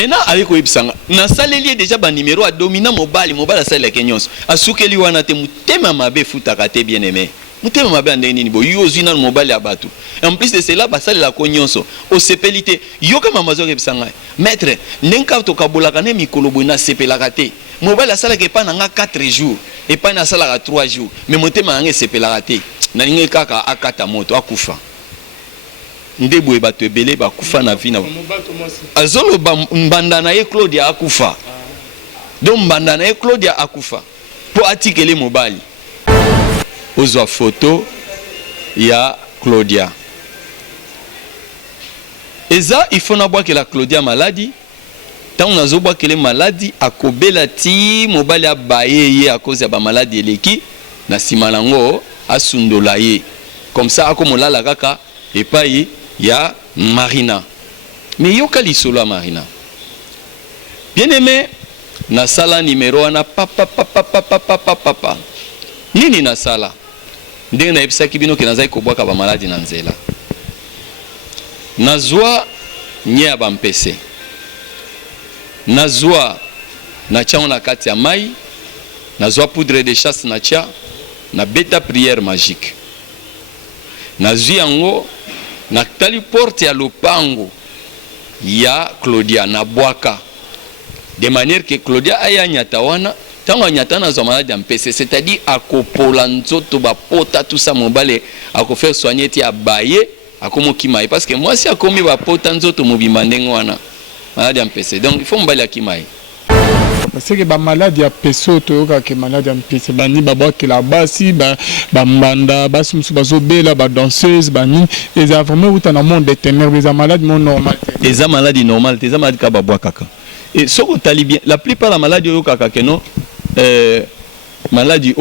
maintenant avec koyebsanga na saleli déjà ba numéro a dominant mobile a sala kenyos asukeli wana te mutema mabe futaka te bien aimé mutema mabe ndeni ni bo yozu na mobile ya batu en plus de cela ba sala la konyonso o sepelité yoka mamazo kebsanga maître nenka to kabola kana mikolo bona sepelaka te mobile asala ke pa nanga 4 jours et pas na sala 3 jours mais mutema nanga sepelaka te na ninge kaka akata moto akufa ndebo e bato ebele bakufa na vie na azolo mbanda na ye Claudia akufa donc mbanda na ye Claudia akufa po atikele mobali ozwa photo ya Claudia eza il faut na boire la Claudia maladie tant na zo boire kele maladie akobela ti mobali abaye ye a cause ya ba maladie eleki na simanango asundola ye comme ça akomolala kaka epai ya Marina. Mais yoka lisolo Marina. Bien aimé, na sala numéro ana papa. Nini na sala? Ndenge na ebisa kibino ke nazai kobwaka ba maladi na nzela. Nazwa nye ba mpese. Nazwa na cha na kati ya mai. Nazwa poudre de chasse na cha na beta prière magique. Nazwi yango na tali porte ya lopango ya Claudia na bwaka de manière que Claudia aya nyata wana tango nyata na zo malade mpese c'est-à-dire akopola nzoto ba pota tout ça mobale akofaire soigner ti abaye akomokimai parce que moi si akomi ba pota nzoto mobimba ndengo wana malade mpese donc il faut mbali akimai parce que ba maladie ya peso to yoka ke maladie ya mpese bani baba ke la basi ba mbanda basi musu bazobela ba danseuse bani les a vraiment uta na monde de ténèbres les maladies mon normal les maladies normales les maladies ka ba kaka et ce qu'on tali bien la plupart la maladie yoka kaka no maladie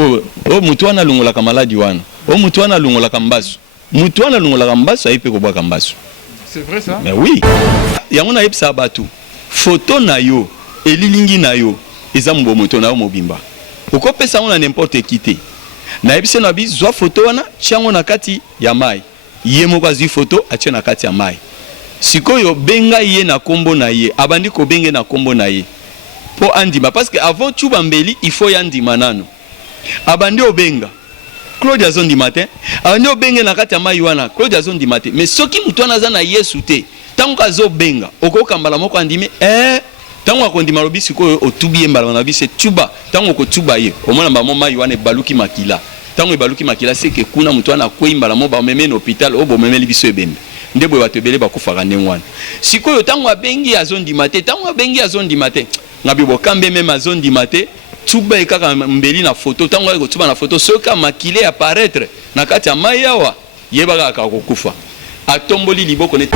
mutu wana lungola ka maladie wana mutu wana lungola ka mbasu mutu wana lungola ka mbasu aipe ko bwaka mbasu c'est vrai ça mais oui yango na yebisa batu photo na yo elilingi na yo eza mbomoto na yo mobimba okopesa ngona n'importe qui te na ebise na biso zwa photo wana chango na kati ya mai ye moko azwi photo atie na kati ya mai sikoyo benga ye na kombo na ye abandi ko benge na kombo na ye po andima parce que avant chuba mbeli il faut yandima nano abandi obenga Claudia zondi matin abandi obenge na kati ya mai wana Claudia zondi matin mais soki mutu wana za na Yesu te tango azo benga okoka mbala moko andime tango akondima lobi sikoyo otubi mbala na bise tuba tango ko tuba ye omona ba mama yiwane baluki makila tango baluki makila seke kuna mutu ana koimbala mo ba meme na hôpital obo meme libiso ebembe ndebo batebele bakufaka ndengwana sikoyo tango abengi azondi mate tango abengi azondi mate ngabi bokambe meme azondi mate tuba ekaka mbeli na photo tango ko tuba na photo soka makile apparaître na kati ya mayawa yebaka kakokufa atomboli liboko ne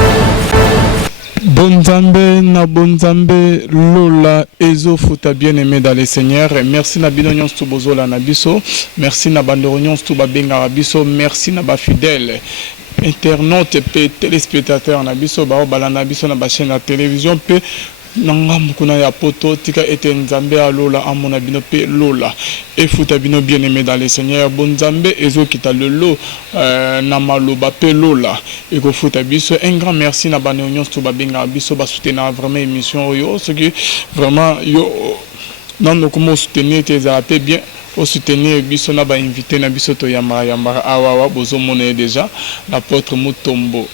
Bonzambe na bonzambe lola ezo futa bien aimé dans le Seigneur. Merci na binonyon stubozola na biso. Merci na bandoronyon stuba benga biso. Merci na ba fidèle internaute pe téléspectateur na biso ba bala na biso na ba chaîne na télévision pe nanga mukuna ya poto tika ete nzambe alola amona bino pe lola e futa bino bien aimé dans le Seigneur. Bonzambe ezo kita lelo na maloba pe lola e ko futa biso. Un grand merci na banonyon stuba benga biso ba soutenir vraiment émission yo ce que vraiment yo non no comment soutenir tes appels bien au soutenir biso na ba invité na biso to yambara awawa bozo mona déjà l'apôtre Mutombo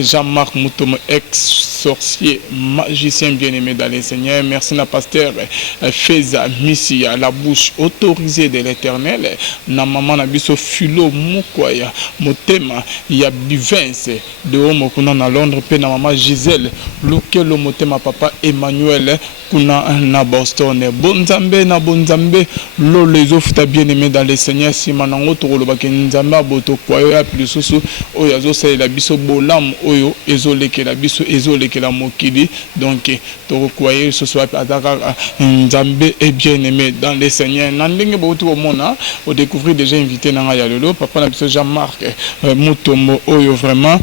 Jean-Marc Mutombo, ex-sorcier, magicien bien-aimé dans les Seigneurs. Merci na pasteur Feza Missia, la bouche autorisée de l'Éternel. Na maman na biso Philo Mukwaya, Motema, ya Bivens de Homo kuna na Londres, pe na maman Gisèle, Lokelo Motema papa Emmanuel kuna na Boston. Bonzambe na bonzambe, lo les offres bien-aimé dans les Seigneurs. Si manango tolo bakinzambe aboto kwayo ya plisusu oyazo sa la biso bola oyo ezolekela biso ezolekela mokili donc to croyez ce soit azaka nzambe est bien aimé dans les Seigneurs nandenge botu omona o découvrir déjà invité na ya lelo papa na biso Jean-Marc Mutombo oyo vraiment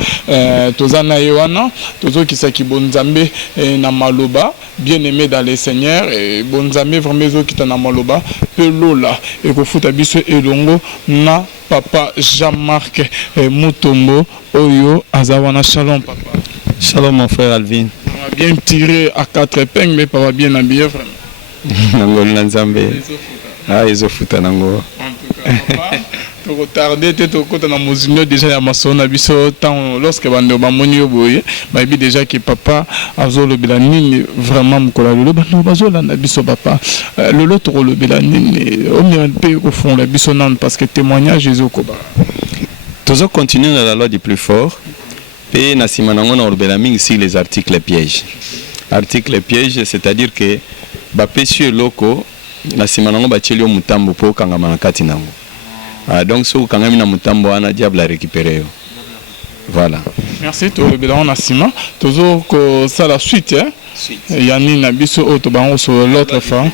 tozana yewana tozokisa ki bonzambe na maloba bien aimé dans les Seigneurs et bonzambe vraiment ezokita na maloba pe lola e ko futa biso elongo na papa Jean-Marc Mutombo oyo azawana. Shalom papa. Shalom mon frère Alvin. bien tiré à 4 épingles, mais pas bien habillé vraiment. Nango Nzambe. Ah, ils ont foutu nango. En tout cas, papa, tu retardé, tu es côté dans Mozinho déjà à Masona biso tant lorsque bando bamonio boye, baby déjà que papa azolo belanini vraiment mkola lolo bando bazola na biso papa. Lolo to le belanini on est un peu au fond la biso nan parce que témoignage ezokoba. Toujours continuer dans la loi du plus fort. Et na simanango na belaming ici les articles pièges. Articles pièges, c'est-à-dire que ba péché loko na simanango ba chelio mutambo po kangama na kati nango. Donc so kangami na mutambo ana diable a récupéré. Voilà. Merci to le bilan na sima. Toujours que ça la suite hein. Yani na biso otobango sur l'autre fin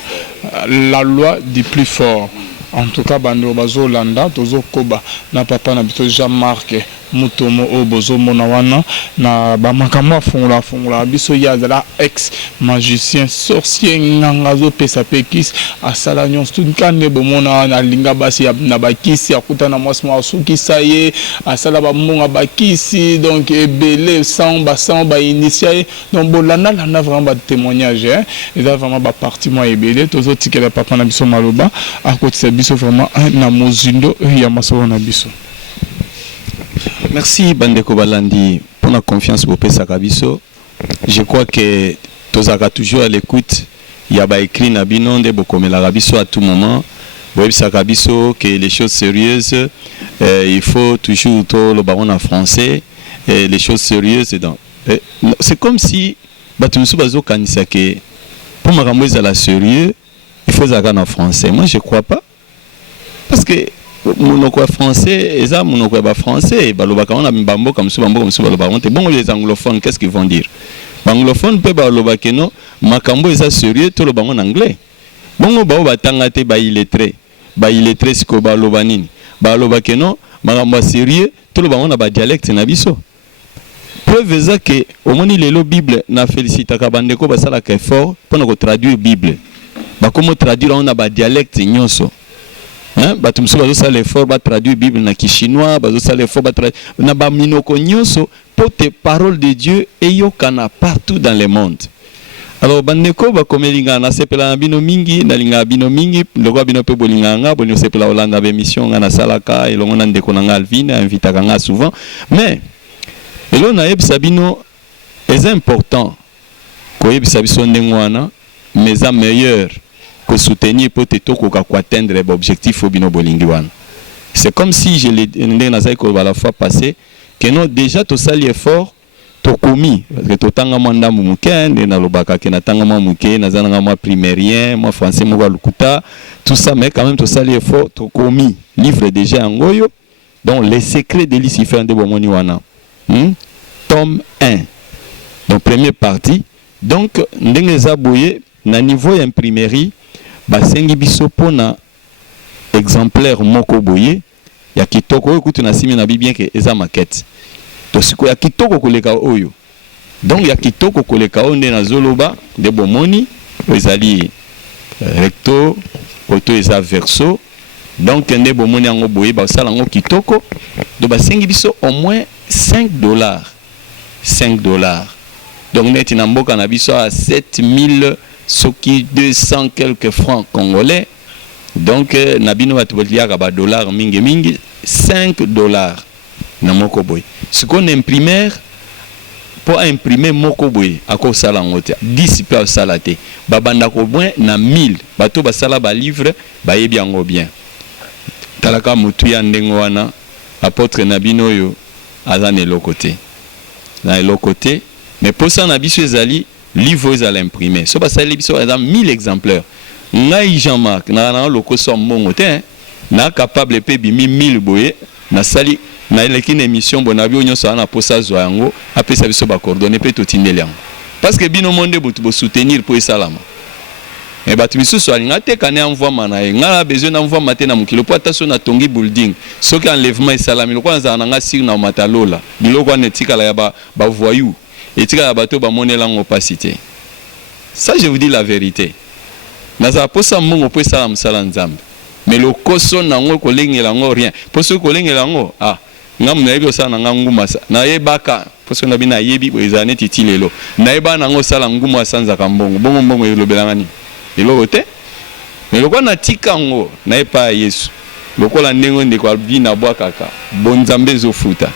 la loi du plus fort. En tout cas bando bazo landa toujours koba na papa na biso Jean-Marc mutomo obozo monawana na bamakama fungula biso yazala ex magicien sorcier ngangazo pesa pekis asala nyonso tukane bomona na linga basi na bakisi akutana mwasmo asuki saye asala ba monga bakisi donc ebele samba initié donc bolana lana vraiment ba témoignage hein et là vraiment ba partie moi ebele tozo tikela papa na biso maloba à côté biso vraiment na mozindo ya masolo na biso. Merci Bandeko Balandi pour la confiance pour Pesakabiso. Je crois que Tozaka toujours à l'écoute. Il y a écrit Nabino de Bokomela Rabiso à tout moment. Pesakabiso que les choses sérieuses, il faut toujours le baron en français. Et les choses sérieuses c'est comme si Batumusu Bazo Kanisake pour me à la sérieux, il faut ça en français. Moi je crois pas parce que monoko français et ça monoko français balobaka on a bambo comme ça balobaka on bon les anglophones qu'est-ce qu'ils vont dire anglophones peut balobaka non makambo eza sérieux to lobango en anglais bongo ba batanga te ba illettré siko baloba nini balobaka non makambo sérieux to lobango na ba dialecte na biso preuve eza que au moni lelo bible na félicitaka bandeko basala ka effort pour ko traduire bible ba comment traduire on a ba dialecte nyonso. Batumso bazo sala l'effort ba traduire Bible na chinois bazo sala l'effort ba traduire na ba minoko nyonso pour tes paroles de Dieu et yokana partout dans le monde. Alors bandeko ba komelinga na sepela bino mingi na linga bino mingi loko bino pe bolinga nga bonyo sepela Olanda ba mission nga na salaka elongo na ndeko na Alvin invita nga souvent mais elo na yebisa bino est important ko yebisa biso ndengwana mais à meilleur que soutenir pour te atteindre l'objectif au bino bolingiwan. C'est comme si je l'ai dit la fois passée que non déjà tout ça l'effort to commis parce que to tanga manda mumuken na lobaka ke na tanga mamuke na zana ma primérien moi français mo lukuta tout ça mais quand même tout ça l'effort to commis livre déjà en goyo donc les secrets de Lucifer de bomoni wana tome 1 donc première partie donc ndenge zaboye na niveau imprimerie basengi biso pona exemplaire moko boye ya kitoko ekutu na simi na bien que eza maquette to siko ya kitoko koleka oyo donc ya kitoko koleka onde na zoloba de bomoni ezali recto auto eza verso donc nde bomoni yango boye basala ngo kitoko do basengi biso au moins $5 donc neti na mboka na biso à 7000 soki 200 quelques francs congolais donc nabino batoliaka ba dollars mingi $5 na moko boy ce qu'on imprimaire pour imprimer moko boy ako sala ngote 10 peut sala te babanda ko moins na 1000 bato basala ba livre ba yebi yango bien talaka mutu ya ndengo wana apôtre nabino yo azane lokote na lokote mais pour ça nabiso ezali livre à l'imprimer. So basa libiso par exemple 1000 exemplaires. Ngai Jean-Marc na loko so mbongo te na capable pe bimi 1000 boye na sali na lekine émission bonabi onyo so na posa zo yango apesa biso ba coordonner pe to tindeli yango. Parce que bino monde botu bo soutenir pour salama. Et batu biso so alinga te kana envoi mana ngala besoin envoi matin na mukilo po ata so na tongi building. Soki enlèvement salami lo kwanza na nga sir na matalola. Biloko netika la ya ba voyou. Et tu as bateau bamone langue opacité. Ça je vous dis la vérité. Naza posa mongo posa la msala nzambe. Mais le koso nango kolenge lango rien. Poso kolenge lango ngam na yebi sala nguma sa na yebaka parce que na bina yebi ezane titi lelo na yeba na ngo sala nguma sanza kambongo bongo bongo elobela ngani eloko te mais lokwa na tika ngo na epa Yesu lokola ndengo ndeko albina bwa kaka bonzambe ezofuta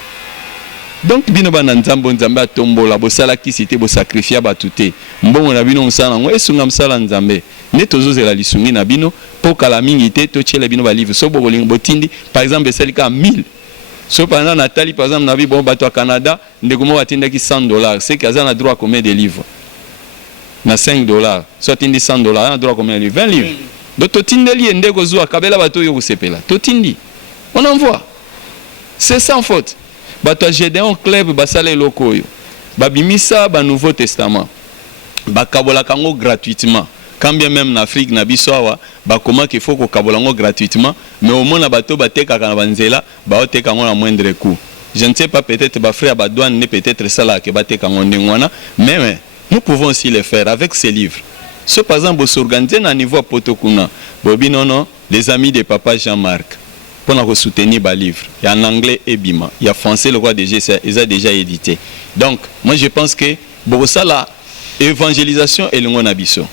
donc bino bana nzambo nzambe atombola bosala kisite bo sacrifier batuté mbongo na bino msala ngo esunga msala nzambe ne tozozela lisungi na bino pokala mingi te to tchela bino ba livre so bolingo botindi par exemple esalika 1000 so pendant Nathalie par exemple na bi bon bato à Canada ndeko mo atindaki $100 c'est que azana droit combien de livres na $5 so atindi $100 na droit combien de livres 20 livres donc totindeli ndeko zo akabela bato yo kusepela totindi on envoie c'est sans faute bato Gédéon club basale lokoyo babimisa ba Nouveau Testament bakabola kango gratuitement quand bien même en Afrique na biso awa ba comment qu'il faut ko kabola ngo gratuitement mais au moins na bato bateka kana banzela ba oteka ngo na moindre coût je ne sais pas peut-être ba frère ba douane ne peut-être ça là que bateka ngo ndengwana mais nous pouvons aussi le faire avec ces livres. Ce par exemple s'organiser à niveau potokuna bobi non les amis de papa Jean-Marc pour nous soutenir ba livre il y a en anglais et bima il y a français le roi déjà ils a déjà édité donc moi je pense que pour ça la évangélisation et le ngona biso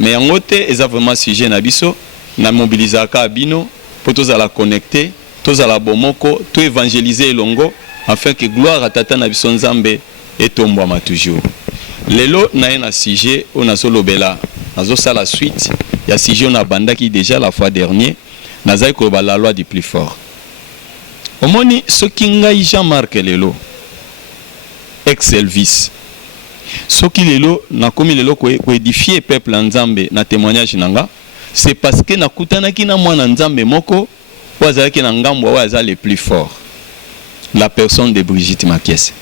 mais en côté ils a vraiment sujet na biso na mobilisaka bino pour tous à la connecter tous à la bomoko tout évangéliser longo afin que gloire à tata na biso nzambe et tombwa toujours lelo na un sujet on a solo bela nazo ça la suite il y a sujet on a banda qui déjà la fois dernier nazai ko ba la loi du plus fort omoni ce qui ngai Jean-Marc lelo ex Elvis ce qui lelo na komi lelo ko édifier peuple nzambe na témoignage nanga c'est parce que na kutana ki na mwana nzambe moko wazala ki na ngambo waza le plus fort la personne de Brigitte Makiese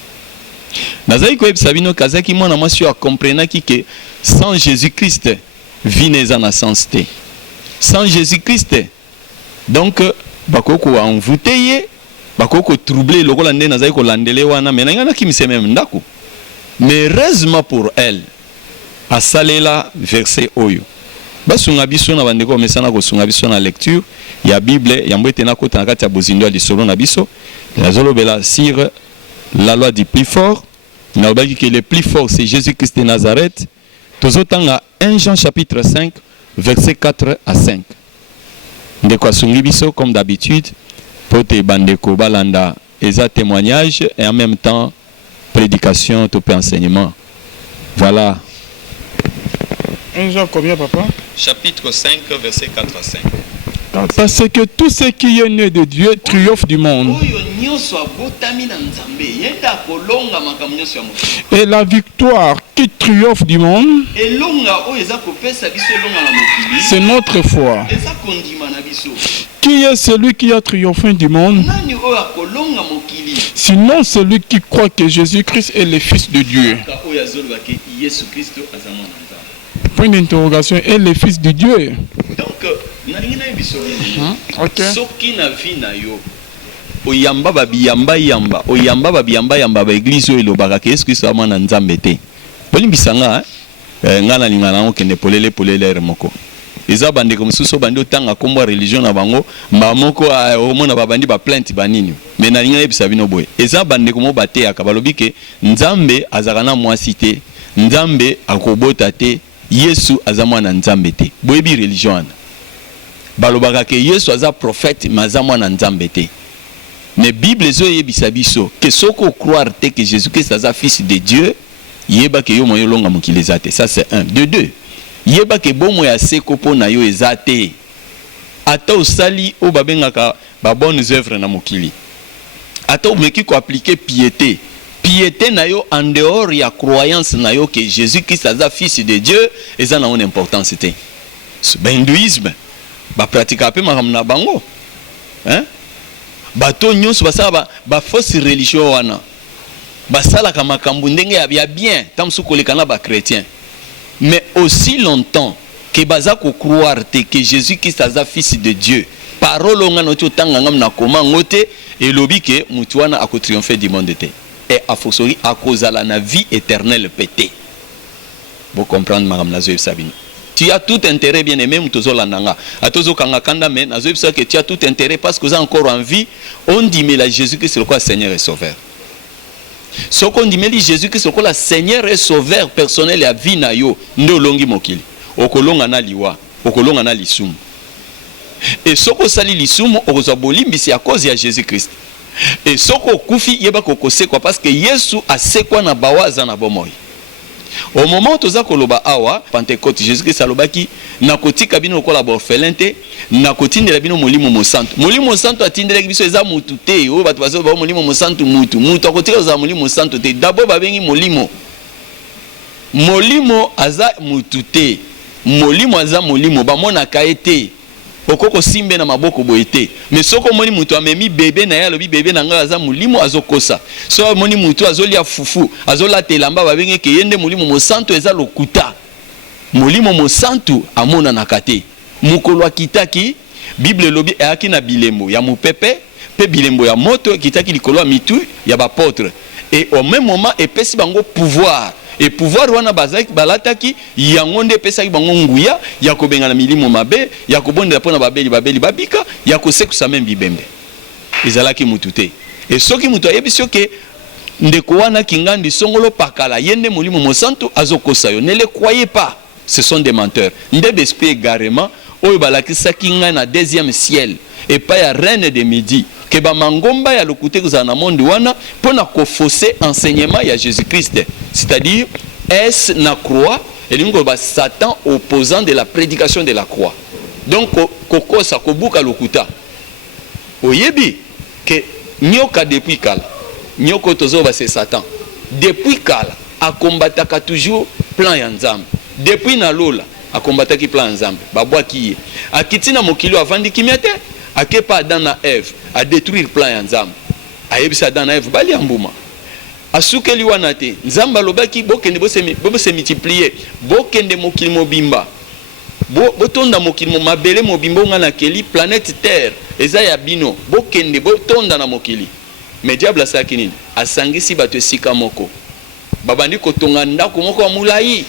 nazali ko ebisabino kazaki mwana mwasi a comprendre que sans Jésus-Christ vie neza na sens te sans Jésus-Christ donc bakoko envoûter bakoko troubler lokola nde nazali ko landele wana mais ngana kimse même ndako mais heureusement pour elle a salela verset oyo basunga biso na bandeko mesana ko sunga biso na lecture ya Bible ya mbete na kota na kati ya bozindo ya solo na biso nazolobela sur la loi du plus fort na obaki que le plus fort c'est Jésus-Christ de Nazareth tozotanga 1 Jean chapitre 5 verset 4 à 5 ndeko sungi biso comme d'habitude pote bandeko balanda eza témoignage et en même temps prédication tout enseignement voilà 1 Jean combien papa chapitre 5 verset 4 à 5 parce que tout ce qui est né de Dieu triomphe du monde. Et la victoire qui triomphe du monde, c'est notre foi. Qui est celui qui a triomphé du monde? Sinon celui qui croit que Jésus-Christ est le Fils de Dieu. Point d'interrogation, est le Fils de Dieu. Donc, soki na vie na yo oyamba babiyamba yamba oyamba babiyamba yamba ba église oyo elobaka ke Yesu Kristo amana nzambe te bolimbisanga ngana lingana okende polele moko eza bandeko mosusu bandi otanga kombo religion na bango moko omona babandi ba plainte banini mais na linga yebisa bino boye eza bandeko mo bateyaka balobi ke nzambe azaka na mwasi te nzambe akobota te Yesu aza mwana nzambe te boyebi religion balobaka ke Yesu aza prophète maza mwana nzambe te mais Bible zo yebisa biso que soko croire te que Jésus-Christ aza fils de Dieu yeba ke yo moyo longa mokili ezate ça c'est un de deux yeba ke bomo ya seko pona yo ezate ata osali o babengaka ba bonnes œuvres na mokili ata omeki ko appliquer piété na yo en dehors ya croyance na yo que Jésus-Christ aza fils de Dieu eza na une importance te ben hindouisme ba pratika pe makamna bango hein bato nyonso basala ba fausse religion wana basala kama makambu ndenge ya bien tamsu kolekana ba chrétien mais aussi longtemps que baza ko croire que Jésus-Christ aza fils de Dieu parole ngana to tanga ngam na koma ngote elobi ke mutu wana akotriompher du monde te et a fortiori akozala na vie éternelle pété vous comprendre makamna zo sabini Tu as tout intérêt, bien aimé, mutozo landanga. Atozo kanga kanda men, azo yebisa que tu as tout intérêt parce que vous êtes encore en vie. On dit mais la Jésus-Christ c'est le quoi Seigneur et Sauveur. Ce qu'on dit mais Jésus-Christ c'est le quoi la Seigneur et Sauveur personnel et à vie na yo. Ndo longi mokili. Okolonga na liwa, okolonga na lisumu. Et ce qu'on sali lisumu, okozaboli mbisi à cause de Jésus-Christ. Et ce qu'on kufi yeba kokose quoi parce que Yesu a sekwa na bawaza na bomoy. Au moment où toza koloba awa Pentecôte Jésus-Christ alobaki na kotika bino kola borphelin te na kotindela bino molimo mosantu. Molimo mosantu atindelaki biso eza mutu te o bato bazo ba molimo mosantu mutu akotika za molimo mosantu te d'abord babengi molimo aza mutu te molimo aza molimo bamona kaete okoko simbe na maboko boete mais soko moni mutu amemi bébé na ya lobi bébé na nga aza mulimo azokosa so moni mutu azolia fufu azola telamba babenge ke yende mulimo mosantu eza lokuta mulimo mosantu amona na kate mukolo kitaki bible lobi ayaki na bilembo ya mupepe pe bilembo ya moto kitaki likolo mitu ya bapotre et au même moment epesi bango pouvoir. Et pouvoir wana bazaki balataki yango nde pesaki bango nguya ya kobenga na milimo mabe ya kobondela pona babeli babika ya kosekusa même bibembe ezalaki mutute et soki mutu ayebi soke ndeko wana kingandi songolo pakala yende molimo mosantu azokosa yo ne les croyez pas, ce sont des menteurs. Ndebe esprit égarément oyo balakisaki ngai na deuxième ciel et pas ya reine de midi que ba mangomba ya lokute ko na monde wana pona ko fausser enseignement ya Jésus-Christ, c'est-à-dire est na croix et lingo ba Satan opposant de la prédication de la croix. Donc kokosa kobuka lokuta oyebi que nyoka depuis kala nyoko tozo ba c'est Satan depuis kala a combataka toujours plan ya nzambe depuis na lola a combataki plan ya nzambe babwaki akitina mokili avandi kimete akepa Adam na Ève à détruire plan ya nzambe ayebisa Adam na Ève bali ambuma asukeli wana te nzamba lobaki bokende bo se multiplier bokende mokili mobimba botonda mokili mabele mobimba nga na keli planète terre eza ya bino bokende botonda na mokili mais diable asaki nini asangisi bato esika moko babandi kotonga ndako moko ya mulai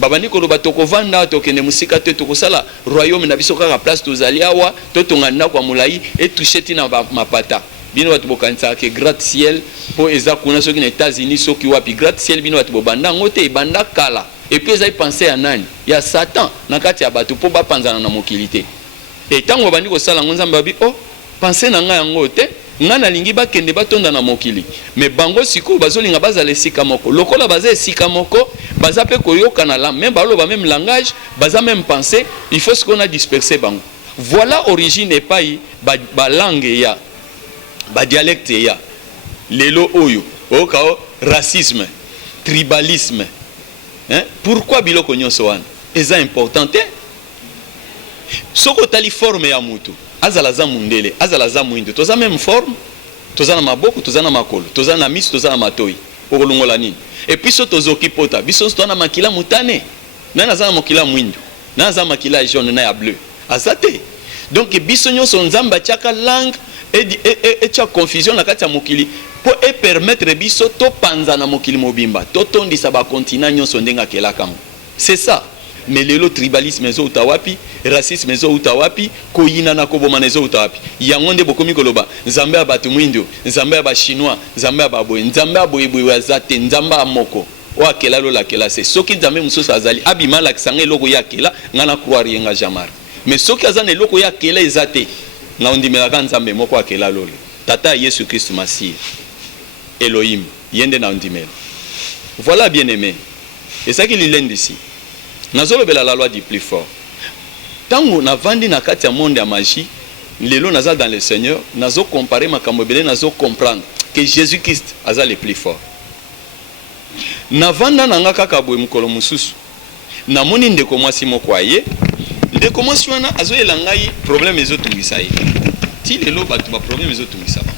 babandi koloba tokovanda tokende musika te tokosala royaume na biso kaka place tozali awa totonga ndako ya mulai etusheti na mapata bino bato bokanisa ke gratte-ciel po eza kuna soki na États-Unis soki wapi gratte-ciel bino bato bobanda ngote ebanda kala et puis ezali pensé ya nani ya Satan na kati ya bato po bapanzana na mokili te et tango babandi kosala ngo nzambe babi oh pensé na nga yango te nga nalingi bakende batonda na mokili mais bango siko bazolinga bazala esika moko lokola baza esika moko baza pe koyoka na la même baloba même langage baza même pensée il faut ce qu'on a dispersé bango. Voilà origine et pas ba langue ya ba dialecte ya lelo oyo okao racisme tribalisme hein pourquoi biloko nyonso wana eza important te soko tali forme ya mutu azala za mundele azala za muindo toza même forme toza na maboko toza na makolo toza na miso toza na matoi okolongola nini et puis so tozoki pota biso to na makila mutane na za na makila muindo na za makila jaune na ya bleu azate donc biso nyonso nzamba tiaka langue et tia confusion na kati ya mokili po e permettre biso to panza na mokili mobimba to tondisa ba continent nyonso ndenga kelaka. C'est ça. Mais lelo tribalisme ezo utawapi, racisme ezo utawapi, koyina na koboma ezo utawapi. Yango nde bokomi koloba, nzambe ya batu mwindo, nzambe ya ba chinois, nzambe ya baboye, nzambe ya boyeboye wazate, nzambe ya moko. Wa kela lo la kela se. Soki nzambe musosa azali abima la kisanga eloko ya kela, ngana croire yenga jamar. Mais soki azana eloko ya kela ezate, nga ondimela ka nzambe moko wa kela lolo. Tata Yesu Christ Masiye. Elohim, yende na ondimela. Voilà bien aimé. Et ça qui l'ilène d'ici. Nazolobela la loi du plus fort. Tango na vandi na kati ya monde ya magie, lelo naza dans le Seigneur, nazo comparer makambo belé nazo comprendre que Jésus-Christ aza le plus fort. Na vanda nanga kaka boye mukolo mususu. Na moni ndeko mwasi moko aye, ndeko mwasi wana azo elangai problème ezotungisa ye. Ti lelo batu ba problème ezotungisa ba.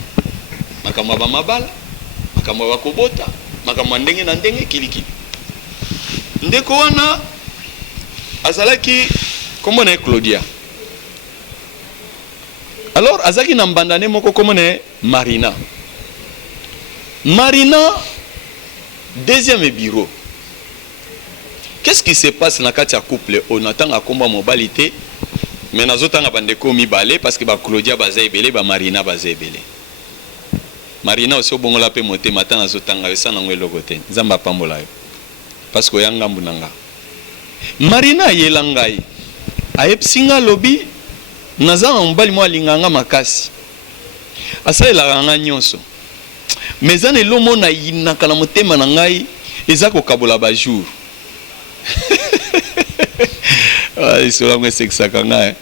Makambo ba mabala, makambo ba kobota, makambo ndenge na ndenge kilikili. Ndeko wana azalaki comment est Claudia. Alors azaki na mbandane moko comment est Marina. Marina deuxième bureau. Qu'est-ce qui se passe dans le couple? On attend à combat mobilité, mais nous avons bande komi balé parce que Claudia baza ebele, Marina baza ebele. Marina aussi bon la pe monter matin nous avons ça na ngelo côté. Nzamba pambola yo. Parce que yanga mbunanga. Marina yelangai. Ayepsinga lobi naza mbali mo linganga makasi. Asa la ranga nyonso. Mais ane lomo na yinaka na motema na ngai eza ko kabola ba jour. Ah, isola ngwe seksaka ngai.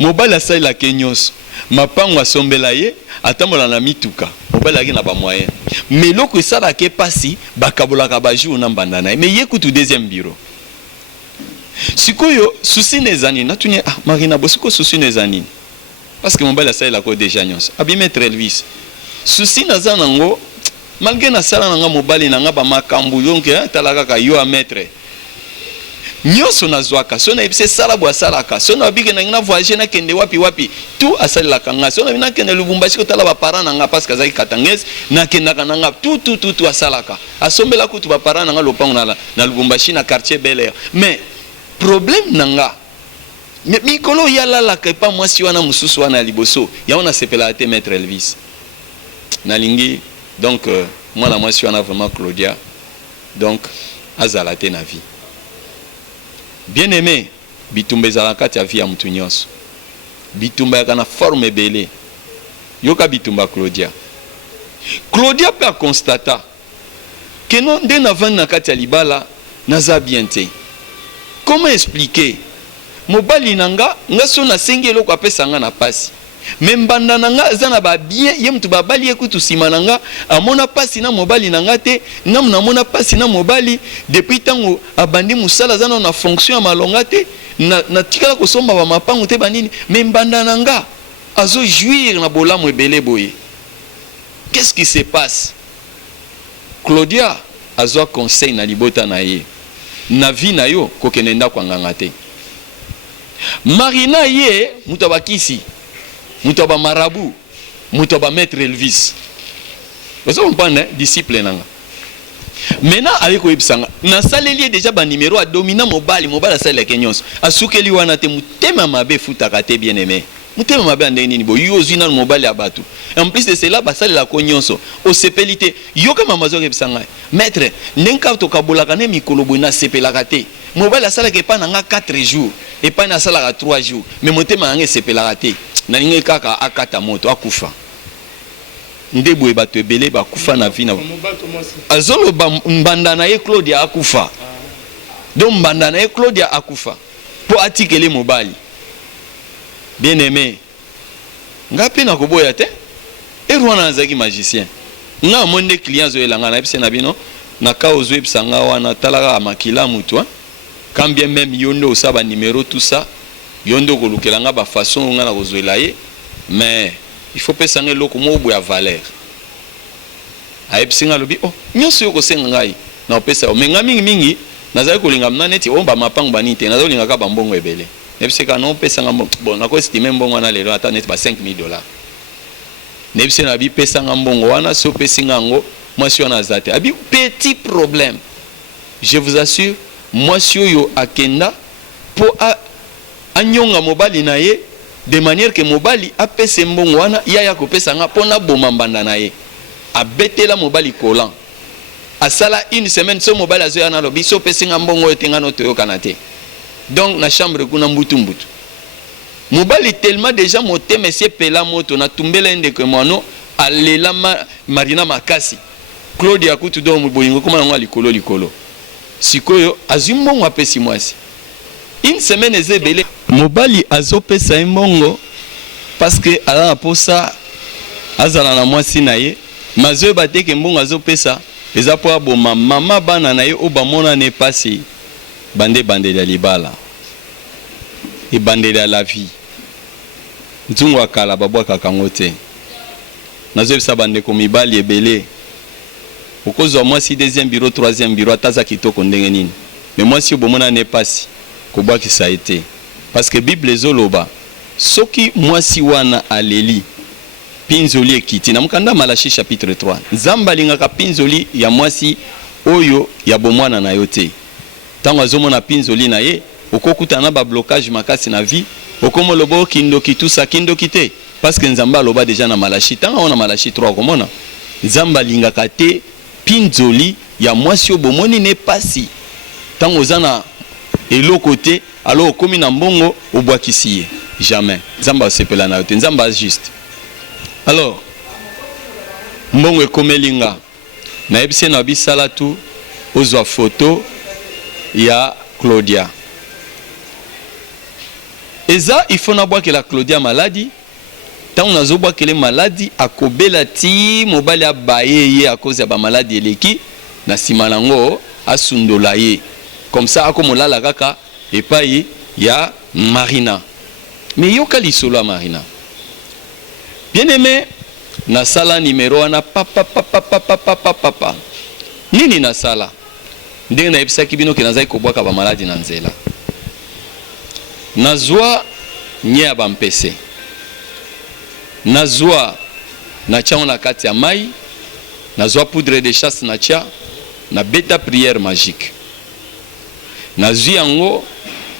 Mobali asa la kenyos. Mapango asombela ye atambola na mituka. Mobali aki na ba moyen. Mais loko sala ke pasi bakabola ka ba jour na mbandana. Mais ye kutu deuxième bureau. Sikoyo souci nezani natuni ah Marina bosiko souci nezani. Parce que mobali asa la ko déjà nyos. Abi maître Elvis. Souci naza nango malgré na sala nanga mobali nanga ba makambu donc talaka ka yo a maître. Nyoso na zwaka sona ebise sala bo sala ka sona bige na ngina voyager na kende wapi tout asala la kanga sona bina kende Lubumbashi ko tala ba parents nanga parce que zaki Katangese na kenda kananga tout asala ka asombela kutu ba parents nanga lopango na Lubumbashi na quartier Bel Air. Mais problème nanga mikolo yala la ke pa mwasi wana mususu wana liboso ya wana sepela te maître Elvis na lingi donc moi la mwasi wana vraiment Claudia donc azala te na vie. Bien aimé, bitumba ezala kati ya vie ya mutu nyonso. Bitumba ya kana forme ebele. Yoka bitumba Claudia. Claudia peut constater que non nde na vandi na kati ya libala naza bien te. Comment expliquer? Mobali nanga nga so na sengi eloko apesa nga na pasi. Membanda nanga zana ba bien ye mutu babali ekutu sima nanga amona pasi na mobali nanga te namna mona pasi na mobali depuis tango abandi musala zana na fonction ya malonga te na tikala ko somba ba mapangu te banini membanda nanga azo jouir na bolamu ebele boye. Qu'est-ce qui se passe? Claudia azo conseil na libota na ye na vie na yo ko kenenda kwa nganga te. Marina ye mutu abakisi Mutoba marabu, mutoba maître Elvis. Vous comprenez, disciple nanga. Maintenant avec oibsanga, na saleli déjà ba numéro a dominant mobile a sala kenyos. Asukeli wana te mutema mabe futaka te bien aimé. Mutema mabe andeni ni bo yo zina mobile abatu. En plus de cela ba sala la konyonso. O sepelité yo kama mazo kebsanga. Maître, nenka to kabola kane mikolo bona sepelaka te. Mobile sala ke pa nanga 4 jours et pas na sala 3 jours. Mais mutema nanga sepelaka te. Na ninge kaka akata moto akufa ndebo ebato ebele bakufa na vie na azolo mbanda na ye Claudia akufa donc mbanda na ye Claudia akufa po atikele mobali bien aimé ngapi na koboya te erwana nazaki magicien nga monde client zo elanga na bise na bino na ka ozo ebsanga wana talaka makila mutu quand bien même yondo osaba numéro tout ça yondo kolukelanga ba façon nga na kozoela ye mais il faut pesa nge loko mo boya valeur ayepsinga lobi oh nyonso yoko senga ngai na opesa o menga mingi nazali kolinga mna neti o ba mapango banite nazali kolinga ka bambongo ebele nepseka no pesa nga bon na ko estimer mbongo na lelo ata net ba $5,000 nepse na bi pesa nga mbongo wana so pesinga ngo mwasi wana azate abi petit problème je vous assure mwasi yo akenda po anyonga mobali na ye de manière que mobali apese mbongo wana ya kopesa nga pona boma mbanda na ye abetela mobali kolan asala une semaine so mobali azoya na lobi so pesinga mbongo etenga no toyokana te donc na chambre kuna mbutu mobali tellement déjà moté monsieur pela moto na tumbela ndeko mwano alela Marina makasi Claudia kutu do boyingo koma na likolo sikoyo azimbongo apesi mwasi une semaine ezebele mobali azopesa mbongo parce que ala posa azala na mwasi na ye mazo bateke mbongo azopesa eza po aboma mama bana na ye obamona ne pasi bande ya libala e bande ya la vie ntungu akala babwaka kango te nazo bisa bande ko mibali ebele okozwa mwasi deuxième bureau troisième bureau ataza kitoko ndenge nini mais mwasi obomona ne pasi kobwakisa ete parce que Bible ezoloba soki mwasi wana aleli pinzoli ekiti na mukanda Malachi chapitre 3 nzamba lingaka pinzoli ya mwasi oyo ya bomwana na yo te Tant azomona pinzoli na ye, okokuta na ba blocage makasi na vie, okomo lobo kindoki tout ça kindoki te parce que nzamba loba déjà na malachi, tant on a malachi 3 komona. Nzamba lingaka te pinzoli ya mwasi obomoni ne pasi. Tant ozana eloko te, alors okomi na mbongo obwakisi ye. Jamais. Nzamba sepela na te, nzamba juste. Alors mbongo ekomelinga na ebise na bisala tu ozwa photo ya Claudia. Eza il faut na bwa que la Claudia maladie. Tant on a zo bwa que les maladies akobela ti mobali abaye ye à cause ya ba maladie eleki na simalango asundola ye. Comme ça akomolala kaka epai ya Marina. Mais yoka lisolo Marina. Bien aimé, na sala numéro wana papa. Nini na sala? Ndenge na ebisa kibino ke nazai kobwaka ba maladi na nzela. Nazwa nya ba mpese. Nazwa na chao na kati ya mai, nazwa poudre de chasse na chia, na beta prière magique. Nazwi yango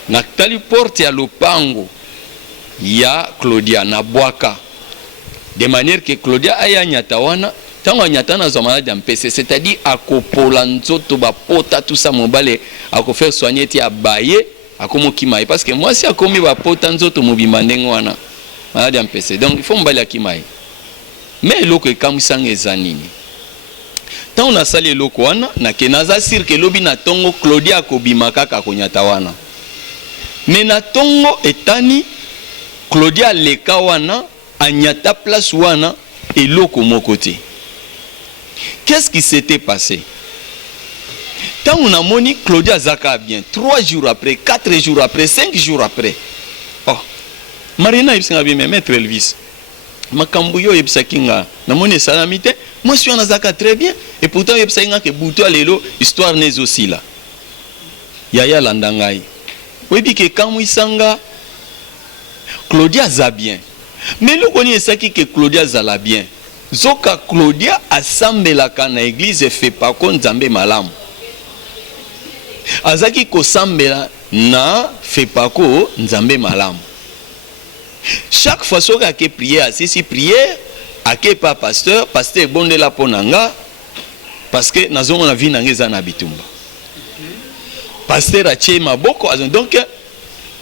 na tali porte ya lopango ya Claudia na bwaka. De manière que Claudia aya nyata wana, tango nyata na zwa maladi ya mpese, c'est-à-dire akopola nzoto ba pota tout ça mobale, akofaire soigner ti abaye, akomo kimaye parce que moi si akomi ba pota nzoto mobimba ndenge wana maladi ya mpese. Donc il faut mbali ya kimaye. Mais eloko ekamwisanga eza nini? Tango na sali eloko wana na ke naza sir ke lobi na tongo Claudia akobima kaka konyata wana. Mais na tongo etani Claudia leka wana anyata place wana eloko moko te. Qu'est-ce qui s'était passé? Tant on a moni Claudia zaka bien 3 jours après, 4 jours après, 5 jours après. Oh. Marina ibsinga bien maître Elvis. Makambu yo yebisa kinga na moni salamite, moi suis na zaka très bien et pourtant yebisa kinga ke buto lelo histoire nes aussi là. Yaya landangai. Webi ke kamwisanga Claudia za bien. Mais le koni esaki que Claudia zala bien. Zoka Claudia asambelaka na église fait pas kon nzambe malamu. Azaki ko sambela na fait pas ko nzambe malamu. Chaque fois soka ke prière, si prière, ake pas pasteur bonde la ponanga parce que nazo na vie nangeza na bitumba. Pasteur atie maboko donc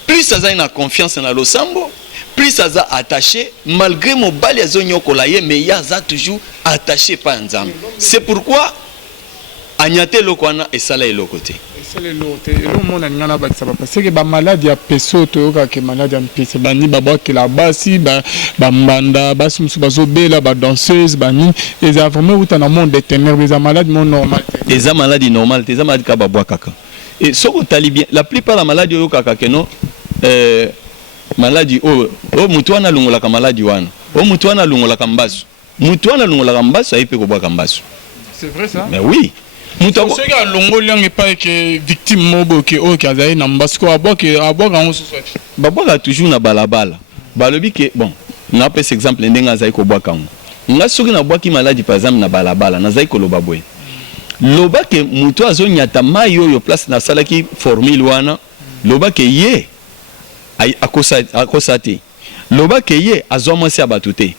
plus ça na confiance na losambo, plus ça attaché malgré mon bali azonyokola ye mais yaza toujours attaché pas nzambe. C'est pourquoi anyate lokwana esala elokote. Esala elokote elo mona ngana ba tsaba parce que ba maladie ya peso to yoka ke maladie ya mpese bani baba ke la basi ba mbanda basi musu bazobela ba danseuse bani eza vraiment utana monde de ténèbres eza maladie mon normal. Eza maladie normale, eza maladie ka babwa kaka. Et ce qu'on tali bien, la plupart la maladie yo kaka keno maladie mutu wana lungola ka maladie wana. Mutu wana lungola ka mbasu. Mutu wana lungola ka mbasu aipe ko bwa ka mbasu. C'est vrai ça? Mais oui. Mutu ce que longo liang pas que victime mobo que o kazayi na mbasu ko abwa kango so soit. Babwa toujours na balabala. Balobi ke bon, na pes exemple ndenga zayi ko bwa kango. Nga soki na bwa ki maladie par exemple na balabala, na zayi ko loba boye. Loba ke mutu azo nyata mai yo place na salaki formule wana loba ke ye akosate loba ke ye azo mwasi abatute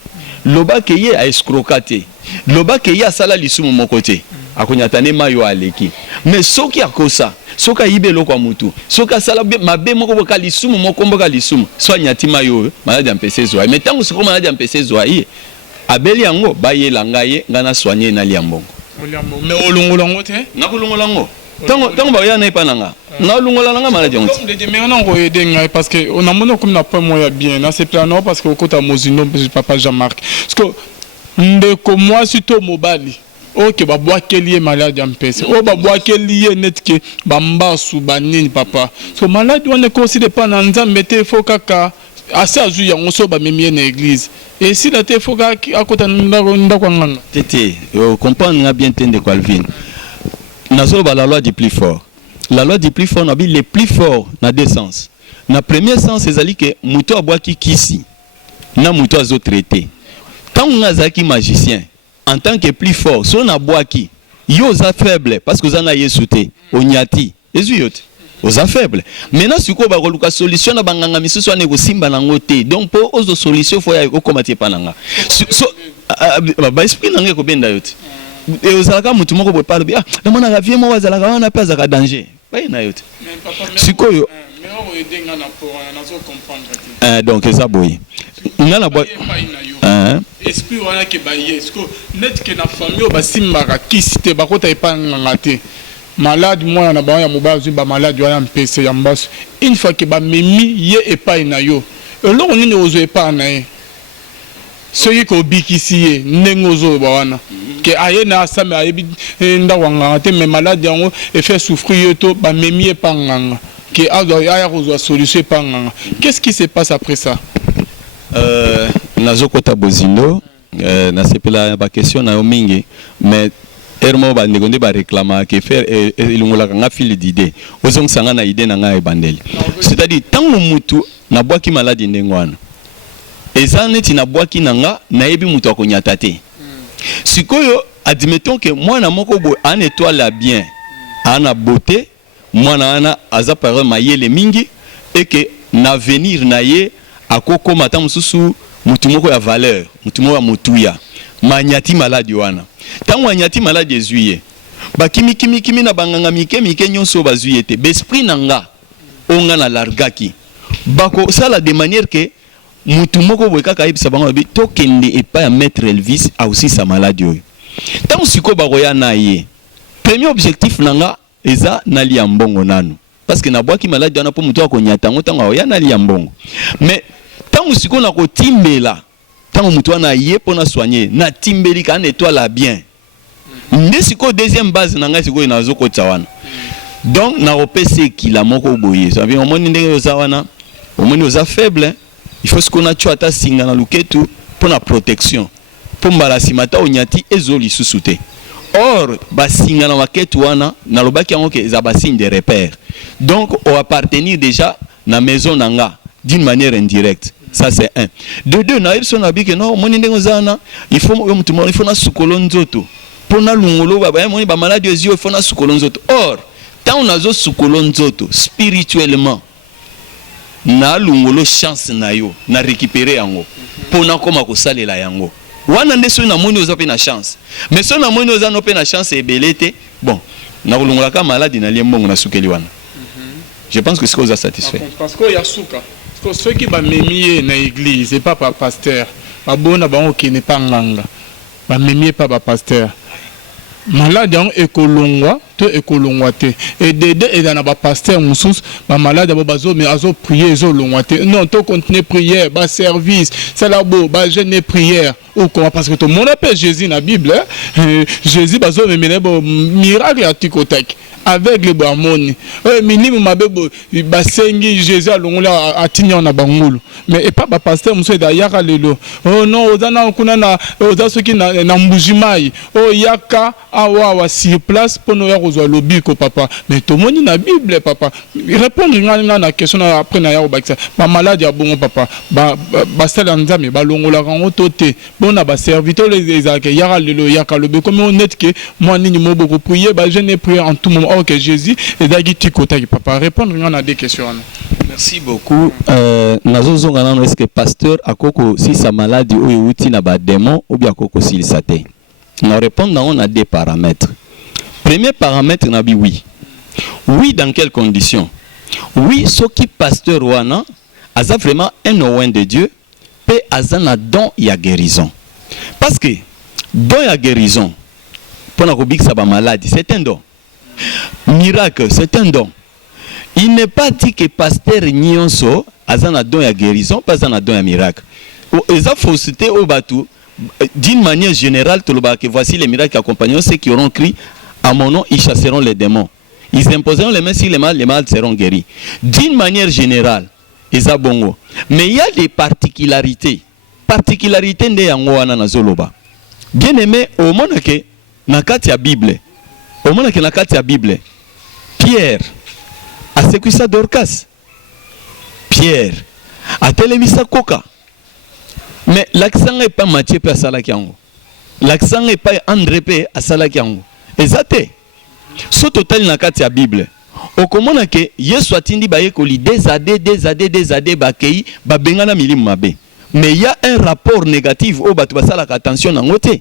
loba ke ye a escrocate loba ke ye asala lisumu moko te akonyata ne mai yo aleki mais soki akosa soka yibe lokwa mutu soka sala mabe moko boka lisumu moko mboka lisumu so nyati mai yo maladi ya mpese zo mais tango siko maladi ya mpese zo ye abeli yango baye langa ye ngana soigner na liambongo. Mais olongolango te na kolongolango tango ba yana ipananga na olongolanga maladie on dit mais on a aider ngai parce que on a mono comme na point moya bien na c'est plan parce que okota mozino papa Jean-Marc parce que ndeko moi sito mobali OK ba boakeli maladie ya mpese o ba boakeli net ke bambasu banini papa so maladie on est considéré pas na nzambe te faut kaka assez azu yango so ba memie na église. Et si la te foka akota ndako nganga tete comprendre bien tende kwa Alvin nazo ba la loi du plus fort. La loi du plus fort na bi le plus fort na deux sens. Na premier sens ezali que muto abwaki kisi na muto azo traité. Quand on a zaki magicien en tant que plus fort so na bwaki yo za faible parce que za na yesuté onyati ezuyote oza faible. Maintenant siko ba koluka solution na banganga misusu ane ko simba nango te. Donc po ozo solution fo ya ko komati pananga. So ba esprit nanga ko benda yote. Et ozalaka mutu moko bo parle bien. Na mona vie mo wazalaka wana pe azaka danger. Ba ina yote. Siko yo donc eza boye. Ngana boye. Esprit wana ke baye siko net ke na famille ba simbaka kisite bakota epanga te. Malade moi na ba ya mobazu ba malade ya mpese ya mbaso. Une fois que ba memi ye epai na yo. Eloko nini ozo epai na ye. Soki ko bikisi ye ndenge ozo ba wana. Que aye na asame aye nda wanga te mais malade yango e fait souffrir to ba memi epanga. Que aya ozo solution epanga. Qu'est-ce qui se passe après ça? Nazo kota bozindo na sepela ba question na yo mingi mais ermo ba ndegonde ba réclama que faire ilungola nga fil d'idée ozong sanga na idée na nga ebandeli c'est-à-dire tango mutu na bwaki maladi ndengwana eza neti na bwaki nanga na yebi mutu akonyata te sikoyo admettons que moi na moko bo an étoile bien ana beauté moi na ana aza par mayele mingi et que na venir na ye akoko matamu susu mutu moko ya valeur mutu moko ya mutuya manyati maladi wana tango anyati maladi ezuye bakimi na banganga mike nyonso bazuye te besprit nanga onga na largaki bako sala de manière que mutu moko boye kaka yebisa bango bi tokende epa ya maître Elvis a aussi sa maladie oyo tango siko bakoya na ye premier objectif nanga eza nali ya mbongo nanu parce que na bwaki maladi wana po mutu akonyata ngo tango oya nali ya mbongo mais tango siko na kotimbela tango mutu wana ye pona soigner na timbeli ka étoile bien nde siko deuxième base na ngai siko inazo kotsa wana donc na opese kila moko boye ça veut omoni ndenge oza wana omoni oza faible il faut siko na chota singa na luketu pona protection po mbala simata onyati ezoli susute or basinga na maketu wana na lobaki yango ke za basigne de repère donc on appartenir déjà na maison nanga d'une manière indirecte. Ça c'est un. De deux, na ibso na bi que non, moni ndengo zana, il faut na sukolo nzoto. Pona lungolo baba, moni ba malade ezio, il faut na sukolo nzoto. Or, tant on a zo sukolo nzoto spirituellement, na lungolo chance na yo, na récupérer yango. Pona koma ko salela yango. Wana ndeso na moni oza pe na chance. Mais so na moni oza no pe na chance e belete, bon, na lungolo ka malade na liembongo na sukeli wana. Je pense que c'est que vous a satisfait. Parce qu'il y a souka. Parce que ceux qui sont mémiés dans l'église, c'est pas pasteur. Pas bon, qui n'est pas nganga. Pas mémiés pas pasteur. Malade en écolongwa, to écolongwa te. Et des et dans ba pasteur moussous, ba malade ba bazo mais azo prier zo longwa te. Non, to continuer prière, ba service, c'est là beau, ba jeûner prière. Ou comment parce que tout le monde appelle Jésus dans la Bible, Jésus bazo mais miracle à tikotek. Avec les barmoni minimum mabebo basengi Jésus alongola atinya na bangulu mais et pas ba pasteur muso da yaka lelo oh non ozana kuna na ozasoki na mbujimai oh yaka awa sur place pour nous ya lobi ko papa mais tout monde na Bible papa répondre na question après na ya obakisa ba malade ya bongo papa ba sala nzambe ba longola rango tote bona ba serviteur les akaya yaka lelo yaka lobi comme honnête que moi nini mo beaucoup prier ba je ne prier en tout moment. Ok, Jésus et d'agiti kota qui papa répondre on a des questions. Merci beaucoup. Nazo ngana est-ce que pasteur akoko si sa maladie ou uti na ba démon ou bien akoko si sate. On répond on a deux paramètres. Premier paramètre na bi oui. Oui dans quelles conditions? Oui ce qui pasteur wana aza vraiment un oint de Dieu pe azana don ya guérison. Parce que don ya guérison pour na kobik sa ba maladie c'est un don. Miracle, c'est un don. Il n'est pas dit que pasteur Nyonso a un don à guérison, pas un don à miracle. Ils ont fausseté au bateau. D'une manière générale, que voici les miracles qui accompagnent ceux qui auront crié à mon nom, ils chasseront les démons. Ils imposeront les mains sur les malades seront guéris. D'une manière générale, ils ont bongo. Mais il y a des particularités. Particularités de Yangoana na Zoloba. Bien aimé, au monde que na la Bible. Au moment que la carte de la Bible, Pierre a sécuit ça Dorcas. Pierre a télévisé Coca. Mais l'accent n'est pas Matthieu à Salakiango. L'accent n'est pas André à Salakiango. Et ça, ce total dans la carte de la Bible. okomona ke Yesu atindi bayekoli des AD bakei babengana milimu mabe. Mais il y a un rapport négatif au batu basala attention nango te.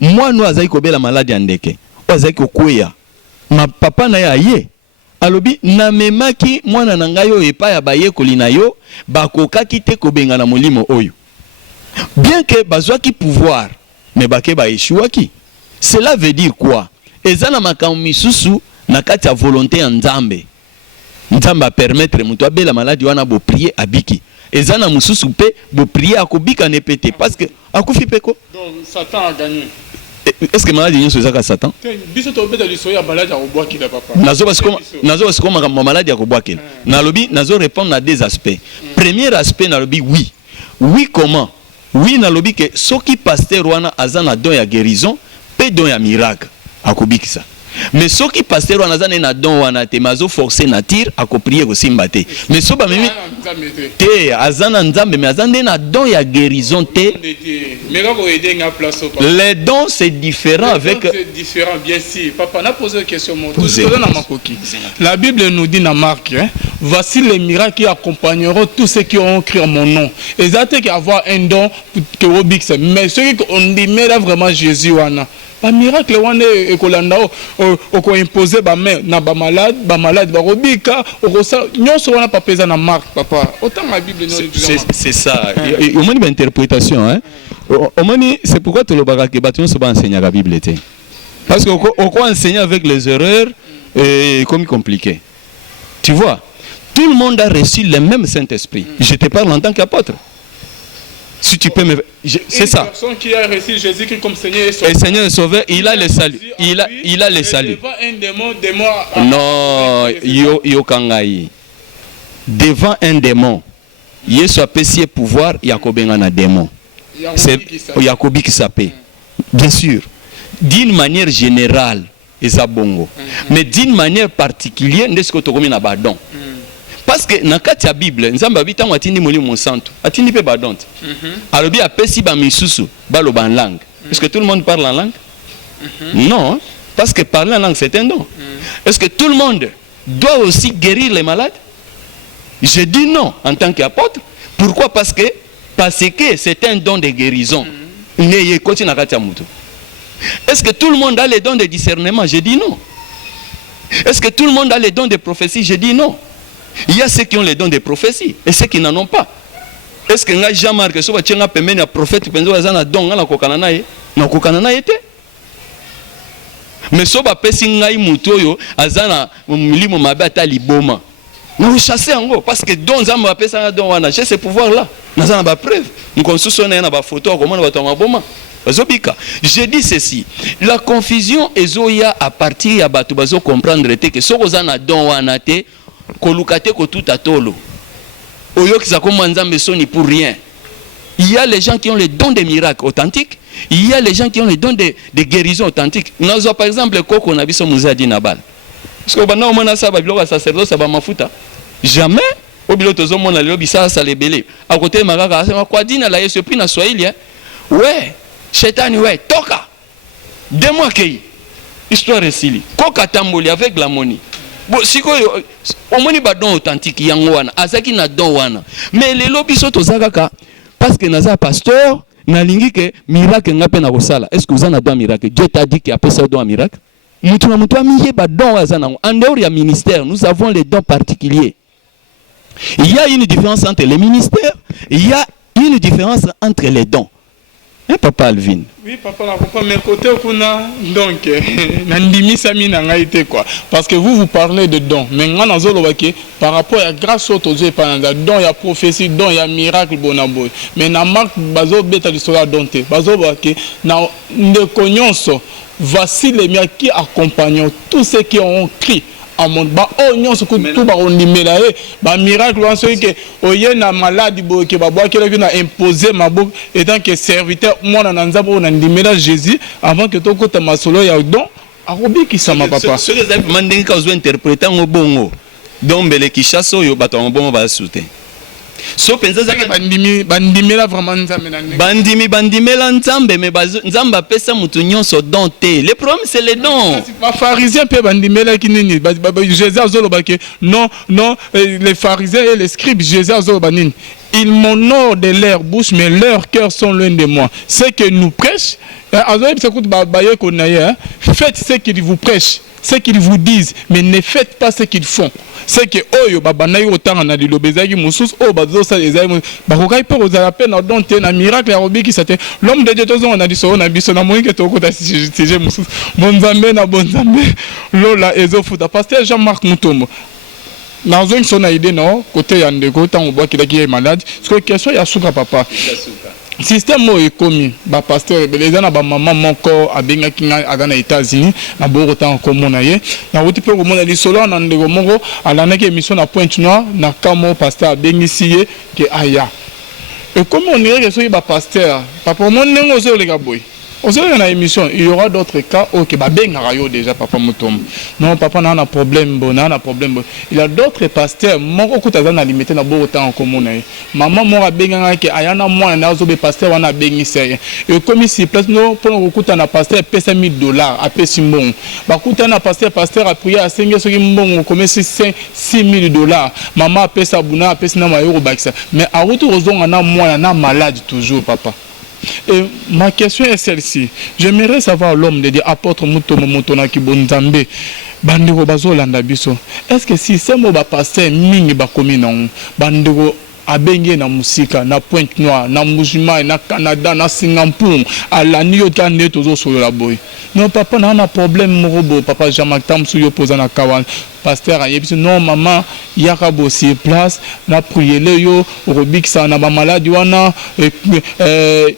Moi nous azai ko bela maladie andeke. Azai ko kweya. Ma papa na ya ye. Alobi na memaki mwana na ngai oyo epa ya bayekoli na yo bakokaki te ko bengana molimo oyo. Bien que bazwaki pouvoir mais bake ba échouaki. Cela veut dire quoi? Ezana makambo misusu na kati ya volonté ya Nzambe. Nzambe a permettre mutu abela maladie wana bo prier abiki. Ezana mususu pe bo prier akobika ne pété parce que akufi peko. Donc Satan a gagné. Est-ce que maladie nyonso ezaka Satan? Biso to beta liso ya maladie ya kobwaki da papa. Nazo parce que ma maladie ya kobwaki. Nalobi nazo répondre à deux aspects. Premier aspect nalobi oui. Oui comment? Oui nalobi que soki pasteur wana azana don ya guérison, pe don ya miracle akobikisa. Mais ceux qui pasteur wana zana na don wana te mazo forcer na tir akoprier ko simbate. Mais so ba mimi te azana Nzambe mais azana na don ya guérison te. Les dons c'est différent avec c'est différent bien sûr. Papa n'a posé une question moi. La Bible nous dit dans Marc voici les miracles qui accompagneront tous ceux qui ont cru en mon nom. Exactement qu'avoir un don que obix mais ceux qui ont dit mais là vraiment Jésus wana ba miracle wana ekolanda oko imposer ba main na ba malade ba robika okosa nyonso wana papeza na Marc papa autant la Bible c'est ça au moins une interprétation hein au moins c'est pourquoi tu le baka que bâton se ba enseigner la Bible té parce que on quoi enseigner avec les erreurs et comme compliqué tu vois tout le monde a reçu le même Saint-Esprit je te parle en tant qu'apôtre. Si tu peux me... C'est ça. Personne qui a reçu Jésus-Christ comme Seigneur et Sauveur. Et Seigneur et Sauveur, il a le salut. Il a le salut. Devant un démon, non, yo kangai. Devant un démon, Yesu a payé pouvoir, Yakobenga na démon. C'est Yakobi qui s'appelle. Bien sûr. D'une manière générale, ezabongo. Mais d'une manière particulière, n'est-ce que tu as na badon. Parce que dans la Bible, Nzamba bitango atindi molimo santo, atindi pe badonte. Alobi apesi ba misusu, ba lo ban langue. Est-ce que tout le monde parle en langue? Non, parce que parler en langue c'est un don. Est-ce que tout le monde doit aussi guérir les malades? Je dis non en tant qu'apôtre. Pourquoi? Parce que c'est un don de guérison. Est-ce que tout le monde a les dons de discernement? Je dis non. Est-ce que tout le monde a les dons de prophétie? Je dis non. Il y a ceux qui ont les dons de prophétie et ceux qui n'en ont pas. Est-ce que Jean-Marc so ba tchenga pembeni ya prophète penzo azana don na kokana na ye? Na kokana na ye te. Mais so ba pesi ngai mutu oyo azana milimo mabe ata liboma. Na chasser yango parce que don Nzambe apesa na don wana, j'ai ce pouvoir là. Nazana ba preuve. Nkonsuso na ba photo comment ba toma boma. Bazobika. Je dis ceci, la confusion ezoya à partir ya batu bazo comprendre que soko zana don wana te kolukate ko tout atolo oyo ki zakoma Nzambe soni pour rien. Il y a les gens qui ont les dons de miracles authentiques, il y a les gens qui ont les dons de guérison authentiques. Nous par exemple koko na biso muzadi na bal parce que bana omona sa ba biloko sacerdoce ba mafuta jamais obilo tozo mona lelo bisa sa lebele à côté makaka asema kwa dina la Yesu puis na Swahili ouais shetani ouais toka deux mois kei histoire esili koka tamboli avec la monnaie. Bon, si au moins ba don authentique yango wana azaki na don wana mais les lobby soto zakaka parce que naza pasteur na lingi que miracle ngape na kosala. Est-ce que vous en avez un miracle? Dieu t'a dit qu'il y a pas don miracle. Mutu na mutu amiye ba don azana en dehors ya ministère nous avons les dons particuliers. Il y a une différence entre les ministères, il y a une différence entre les dons. Hein, papa Alvin? Oui, papa, mais côté donc, parce que vous parlez de dons, mais par rapport à grâce aux Dieu, dons, il y a prophétie, dons, il y a miracle, bonabo. Mais na marque, bazo beta du sola donte, bazo bake, na ne connaissons, voici les miracles qui accompagnent tous ceux qui ont crié. À mon bas, oh non, ce que tout va on dit mais miracle, on sait que oye na malade que baba qui a imposé ma bouche étant que serviteur moi na nzabo on dit mais Jésus avant que tout côté ma solo ya don arobi qui ça ma papa. Ce que vous avez demandé quand vous interprétez en bongo donc bele qui chasse yo bato en bongo va sauter. so penza zaka bandimela vraiment nzambe na ndenge bandimela nzambe mais nzambe apesa mutu nyonso don te. Le problème c'est les dons. Les pharisiens pe bandimela kinini Jésus azoloba ke non les pharisiens et les scribes Jésus azoloba nini. Ils m'honorent de leur bouche, mais leurs cœurs sont loin de moi. Ce que nous prêchent, faites ce qu'ils vous prêchent, ce qu'ils vous disent, mais ne faites pas ce qu'ils font. C'est que oyo babana yo tanga di lobezaki mususu o bazo sa ezai bakokai pe ozala pe na don te na miracle ya robiki sate l'homme de Dieu tozo on a dit so na biso na moyi ke toko ta sije mususu bonzambe na bonzambe lola ezofuta pasteur Jean-Marc Mutombo na zone sona idée non côté ya ndeko tango bwa kilaki est malade parce que question ya suka papa système mo ekomi ba pasteur beleza na ba maman moko abenga kinga azana États-Unis na boko tan ko mona ye na wuti pe ko mona li solo na ndeko moko alana ke émission na Pointe Noire na kamo pasteur abengisi ye ke aya et comme on dirait que so ba pasteur papa mon nengo zo le gaboy dans l'émission, il y aura d'autres cas où il y a déjà papa Mutombo. Non, papa n'a un problème, il y a d'autres pasteurs, mon côté a limité na beaucoup temps en commun. Maman m'a benga que ayana moi na zo be pasteur wana bengi sey. Et comme ici place no pour le coup na pasteur pesa $1000 à pesi mbongo. Ba kuta na pasteur a prié à 5 soki mbongo comme $6000. Maman pesa buna pesa na mayoro bakisa. Mais à retour aux on a moi na malade toujours papa. Et ma question est celle-ci. J'aimerais savoir l'homme de Dieu, apôtre Mutombo Mutona Kibonzambe, bandeko bazolanda biso. Est-ce que si c'est mo ba pasteur mingi ba komi na bandeko abenge na musika na Pointe Noire na Mujima na Canada na Singapour ala niyo tande tozo solo la boy. Non papa na un problème morobo papa Jean-Marc Tamsu yo posa na kawan. Pasteur a dit non maman yaka bossi place na prier le yo robik sa na ba maladie wana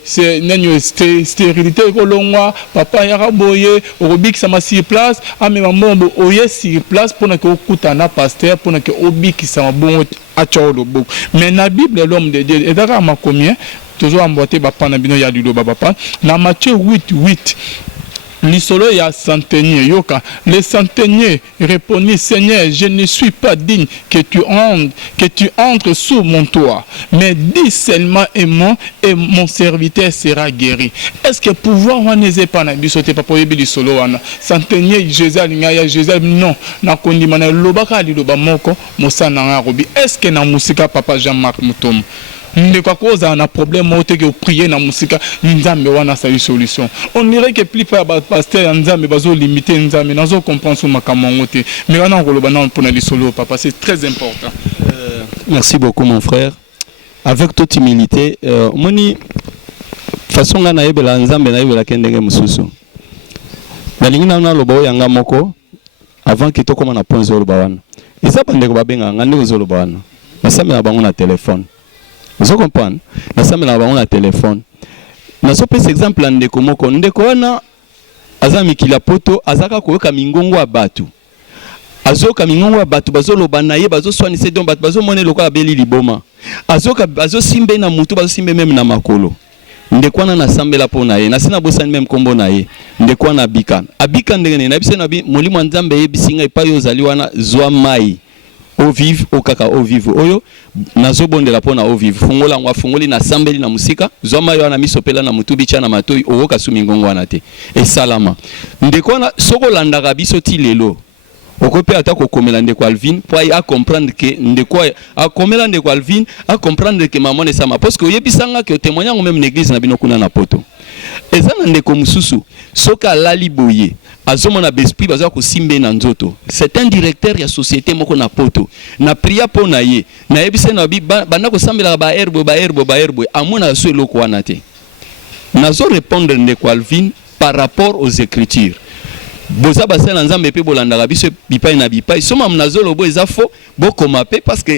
c'est nenyo stérilité ko longwa papa yaka boye robik sa ma si place a me mambo oye si place pour na ko kutana pasteur pour na ko obik sa bon a cholo bok mais na Bible l'homme de Dieu et dara ma combien toujours emboîté papa na bino ya du papa na Matthieu 8:8 L'isolo ya centenier yoka les centeniers répondit Seigneur je ne suis pas digne que tu entres sous mon toit mais dis seulement un mot et mon serviteur sera guéri. Est-ce que pouvoir on n'est pas na bisote papa yebi l'isolo wana centenier Jésus alingaya Jésus non na kondima na lobaka liloba moko mosana nga robi. Est-ce que na musika papa Jean-Marc Mutombo ndeko koza na problème ote que prier na musika nzambe wana sa solution. On dirait que plus pas pasteur nzambe bazo limiter nzambe nazo comprendre sur makambo te mais wana ngoloba na pour na lisolo papa c'est très important. Merci beaucoup mon frère. Avec toute humilité moni façon nga na yebela nzambe na yebela kendenge mususu. Balingi na lobo yanga moko avant que to koma na point zolo bawana. Eza bandeko babenga ngande zolo bawana. Nasame na bango na téléphone. Vous comprenez? Nasame na bango na téléphone. Naso pesa exemple la ndeko moko ndeko wana azami kila poto azaka koyoka mingongo ya batu. Azoka mingongo ya batu bazoloba na ye bazo soinise don batu bazo mone lokola beli liboma. Azoka bazo simbe na mutu bazo simbe même na makolo. Ndeko wana nasambela pona ye nasina bosani même kombo na ye ndeko wana abika ndenge na bise na bi molimo nzambe ye bisinga epai ozali wana zwa mai au vive au kaka au vive oyo nazobondela pona au vive fungola ngwa fungoli na sambeli na musika zoma yo na misopela na mutubi cha na matoi owoka sumingongo wana te e salama ndeko na soko landaka biso ti lelo okope ata ko komela ndeko Alvin pour a comprendre que ndeko a komela ndeko Alvin a comprendre que maman ne sama parce que oyebisanga que témoignant même l'église na bino kuna na poto eza na ndeko mususu soka lali boye azomona besprit baza ko simbe na nzoto c'est un directeur ya société moko na poto na priya pona ye na yebise na bi banda ko sambela ba herbe amona so eloko wana te nazo répondre ndeko Alvin par rapport aux écritures boza basala nzambe pe bolanda biso bipai na bipai soma mnazo lobo eza faux bokoma pe parce que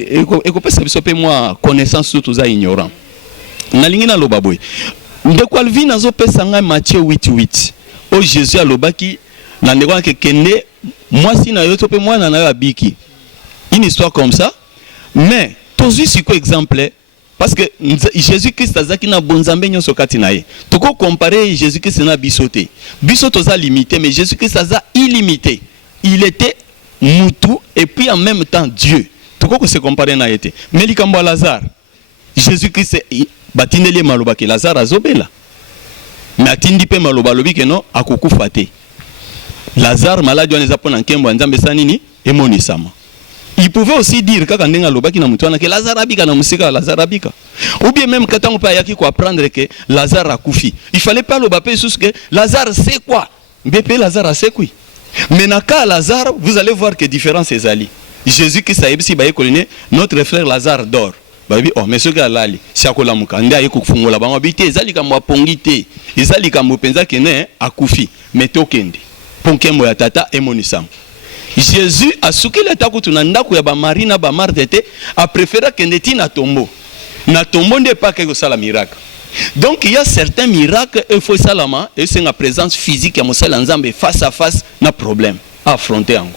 ekopesa biso pe moi connaissance surtout za ignorant nalingi na loba boy ndeko Alvin azo pesa nga Matthieu 8:8 o Jésus alobaki na ndeko ke kende mwasi na yo to pe mwana na yo abiki une histoire comme ça mais tozu siko exemple parce que Jésus-Christ azaki na bonzambe nyonso kati na ye toko comparer Jésus-Christ na bisote bisoto za limité mais Jésus-Christ aza illimité il était mutu et puis en même temps Dieu toko ko se comparer na yete mais likambo Lazare Jésus-Christ batindeli maloba ke Lazare azobela. Mais atindi pe maloba lobi ke non akokufa te. Lazare malade wana ezapona nkembo nzambe sanini emonisama. Il pouvait aussi dire kaka ndenga loba ki na mutu wana ke Lazare abika na musika Lazare abika. Ou bien même katango pa yaki ko apprendre que Lazare akufi. Il fallait pas loba pe sous que Lazare c'est quoi? BP Lazare c'est quoi? Mais na ka Lazare, vous allez voir que différence ezali. Jésus qui saïb si baye koline notre frère Lazare dort. Babi oh mais ce gars là si akola mukanda aye kufungola bango bité ezali ka mwapongite. Ezali ka mopenza kene akufi. Mais tokende. Ponkembo ya tata emonisam. Jésus a souki le takutu na ndako ya ba Marina ba Marthe a préféré kende ti na tombeau. Na tombeau n'est pas que ça la miracle. Donc il y a certains miracles il faut salama et c'est la présence physique ya mosala nzambe face à face na problème à affronter ango.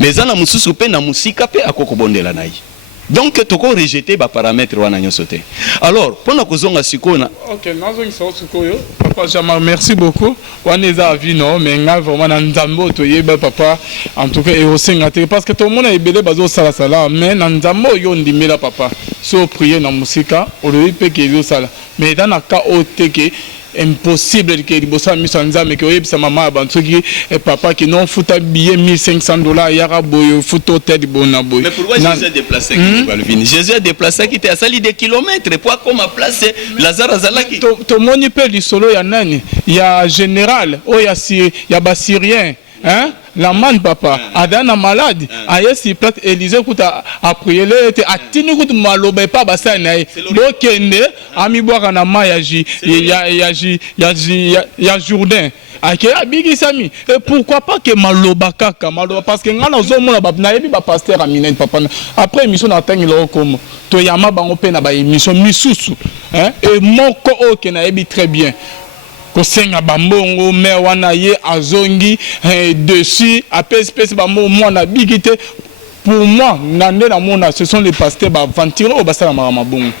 Mais ça na mususu pe na musika pe akokobondela na yi. Donc toko rejeter ba paramètres wana nyoso te. Alors pona kozonga sikona. OK, nazongi so sikoyo. Papa Jean-Marc, merci beaucoup. Waneza vino mais nga vraiment na nzambo to yeba papa en tout cas et osenga te parce que tout le monde ebele bazo sala sala mais na nzambo yo ndimela papa. So prier na musika olobi pe ke yo sala. Mais dans na ka oteke impossible que libosa misanza mais que oyebisa mama bantuki et papa qui non futa billet $1500 yara boyo futo tête bona boy. Mais pourquoi Jésus a déplacé qui Jésus a déplacé qui était à sali des kilomètres pour comme a placé Lazare azalaki to moni pe li solo ya nani ya général o ya si ya ba syrien hein la man papa adana malade ayesi plate Élisée kuta a prier le te atini kuta maloba pa basa na bokende ami boka na mayaji ya Jourdain ake abiki sami et pourquoi pas que maloba kaka maloba parce que ngana ozomona ba na yebi ba pasteur amine papa après émission na tangi lo comme to yama bango pe na ba émission misusu hein et moko o na yebi très bien kosenga bambongo mais wana ye azongi dessus apespèce bambo mwana bigité pour moi nande na mona ce sont les pasteurs ba ventiré au basala mabongo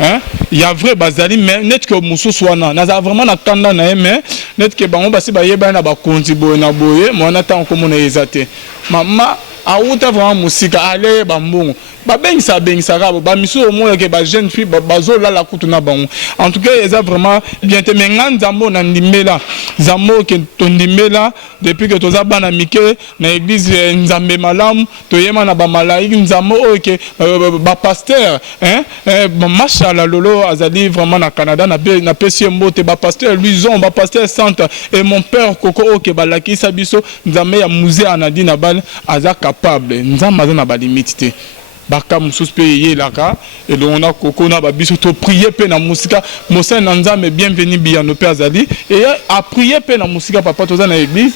hein il y a vrai bazali mais net que mususu wana na vraiment na kanda na mais net que bango basi ba yeba na ba konti boye na boye mwana tant comme on ezate mama auta vraiment musika ale bambongo ba bengisa rabo ba miso au moins que ba jeune fille bazo la la kutuna bango en tout cas eza vraiment bien te mengan zambo na ndimela zambo ke tondimela depuis que toza bana mike na église nzambe malamu toyema na ba malaiki nzambo OK ba pasteur hein machala lolo azali vraiment na Canada na pesi mbote ba pasteur Luison ba pasteur Sante et mon père Koko OK ba lakisa biso nzambe ya musée anadi na bal aza capable nzamba na ba limite baka mususu pe yelaka et on a Koko na ba biso to prier pe na musika mosa na nzambe bienvenue biano pe azali et a prier pe na musika papa toza na église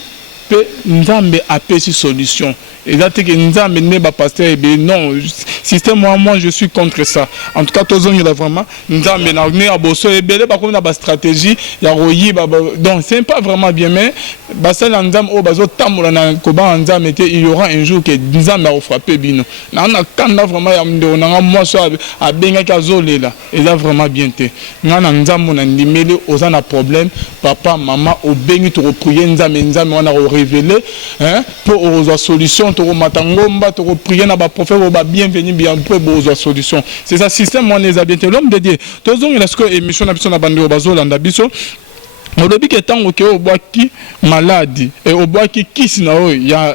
pe nzambe apesi solution et là que nzambe ne ba pasteur et non système moi je suis contre ça en tout cas tozongi là vraiment nzambe na ne aboso et belé ba ko na ba stratégie ya royi ba donc c'est pas vraiment bien mais ba sala nzambe o bazo tamola na ko ba nzambe te il y aura un jour que nzambe a frappé bino na kanda vraiment ya ndo na moi so a benga ka zolela et là vraiment bien te na nzambe na ndimeli oza na problème papa maman o bengi to prier nzambe wana o révéler hein pour aux solutions to matangomba to prier na ba prophète o ba bienvenue bien pour aux solutions c'est ça système on les a bien l'homme de Dieu tozongi la sko émission na biso na bando bazolanda biso olobi ke tango ke obwaki maladi et obwaki kisi na o ya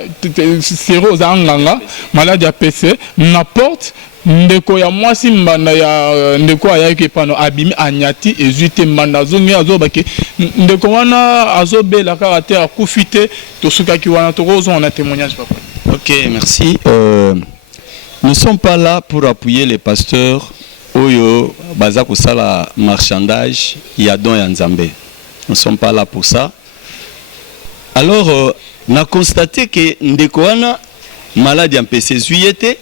sero za nganga maladi ya PC n'importe ndeko ya mwasi mbanda ya ndeko ayaki pano abimi anyati ezute mbanda zongi azobake ndeko wana azobela kaka te akufite tosukaki wana tokozo on a témoignage papa. OK, merci. Nous ne sommes pas là pour appuyer les pasteurs oyo bazako sala marchandage ya don ya nzambe. Nous ne sommes pas là pour ça. Alors on a constaté que ndeko wana malade en PC zuyete.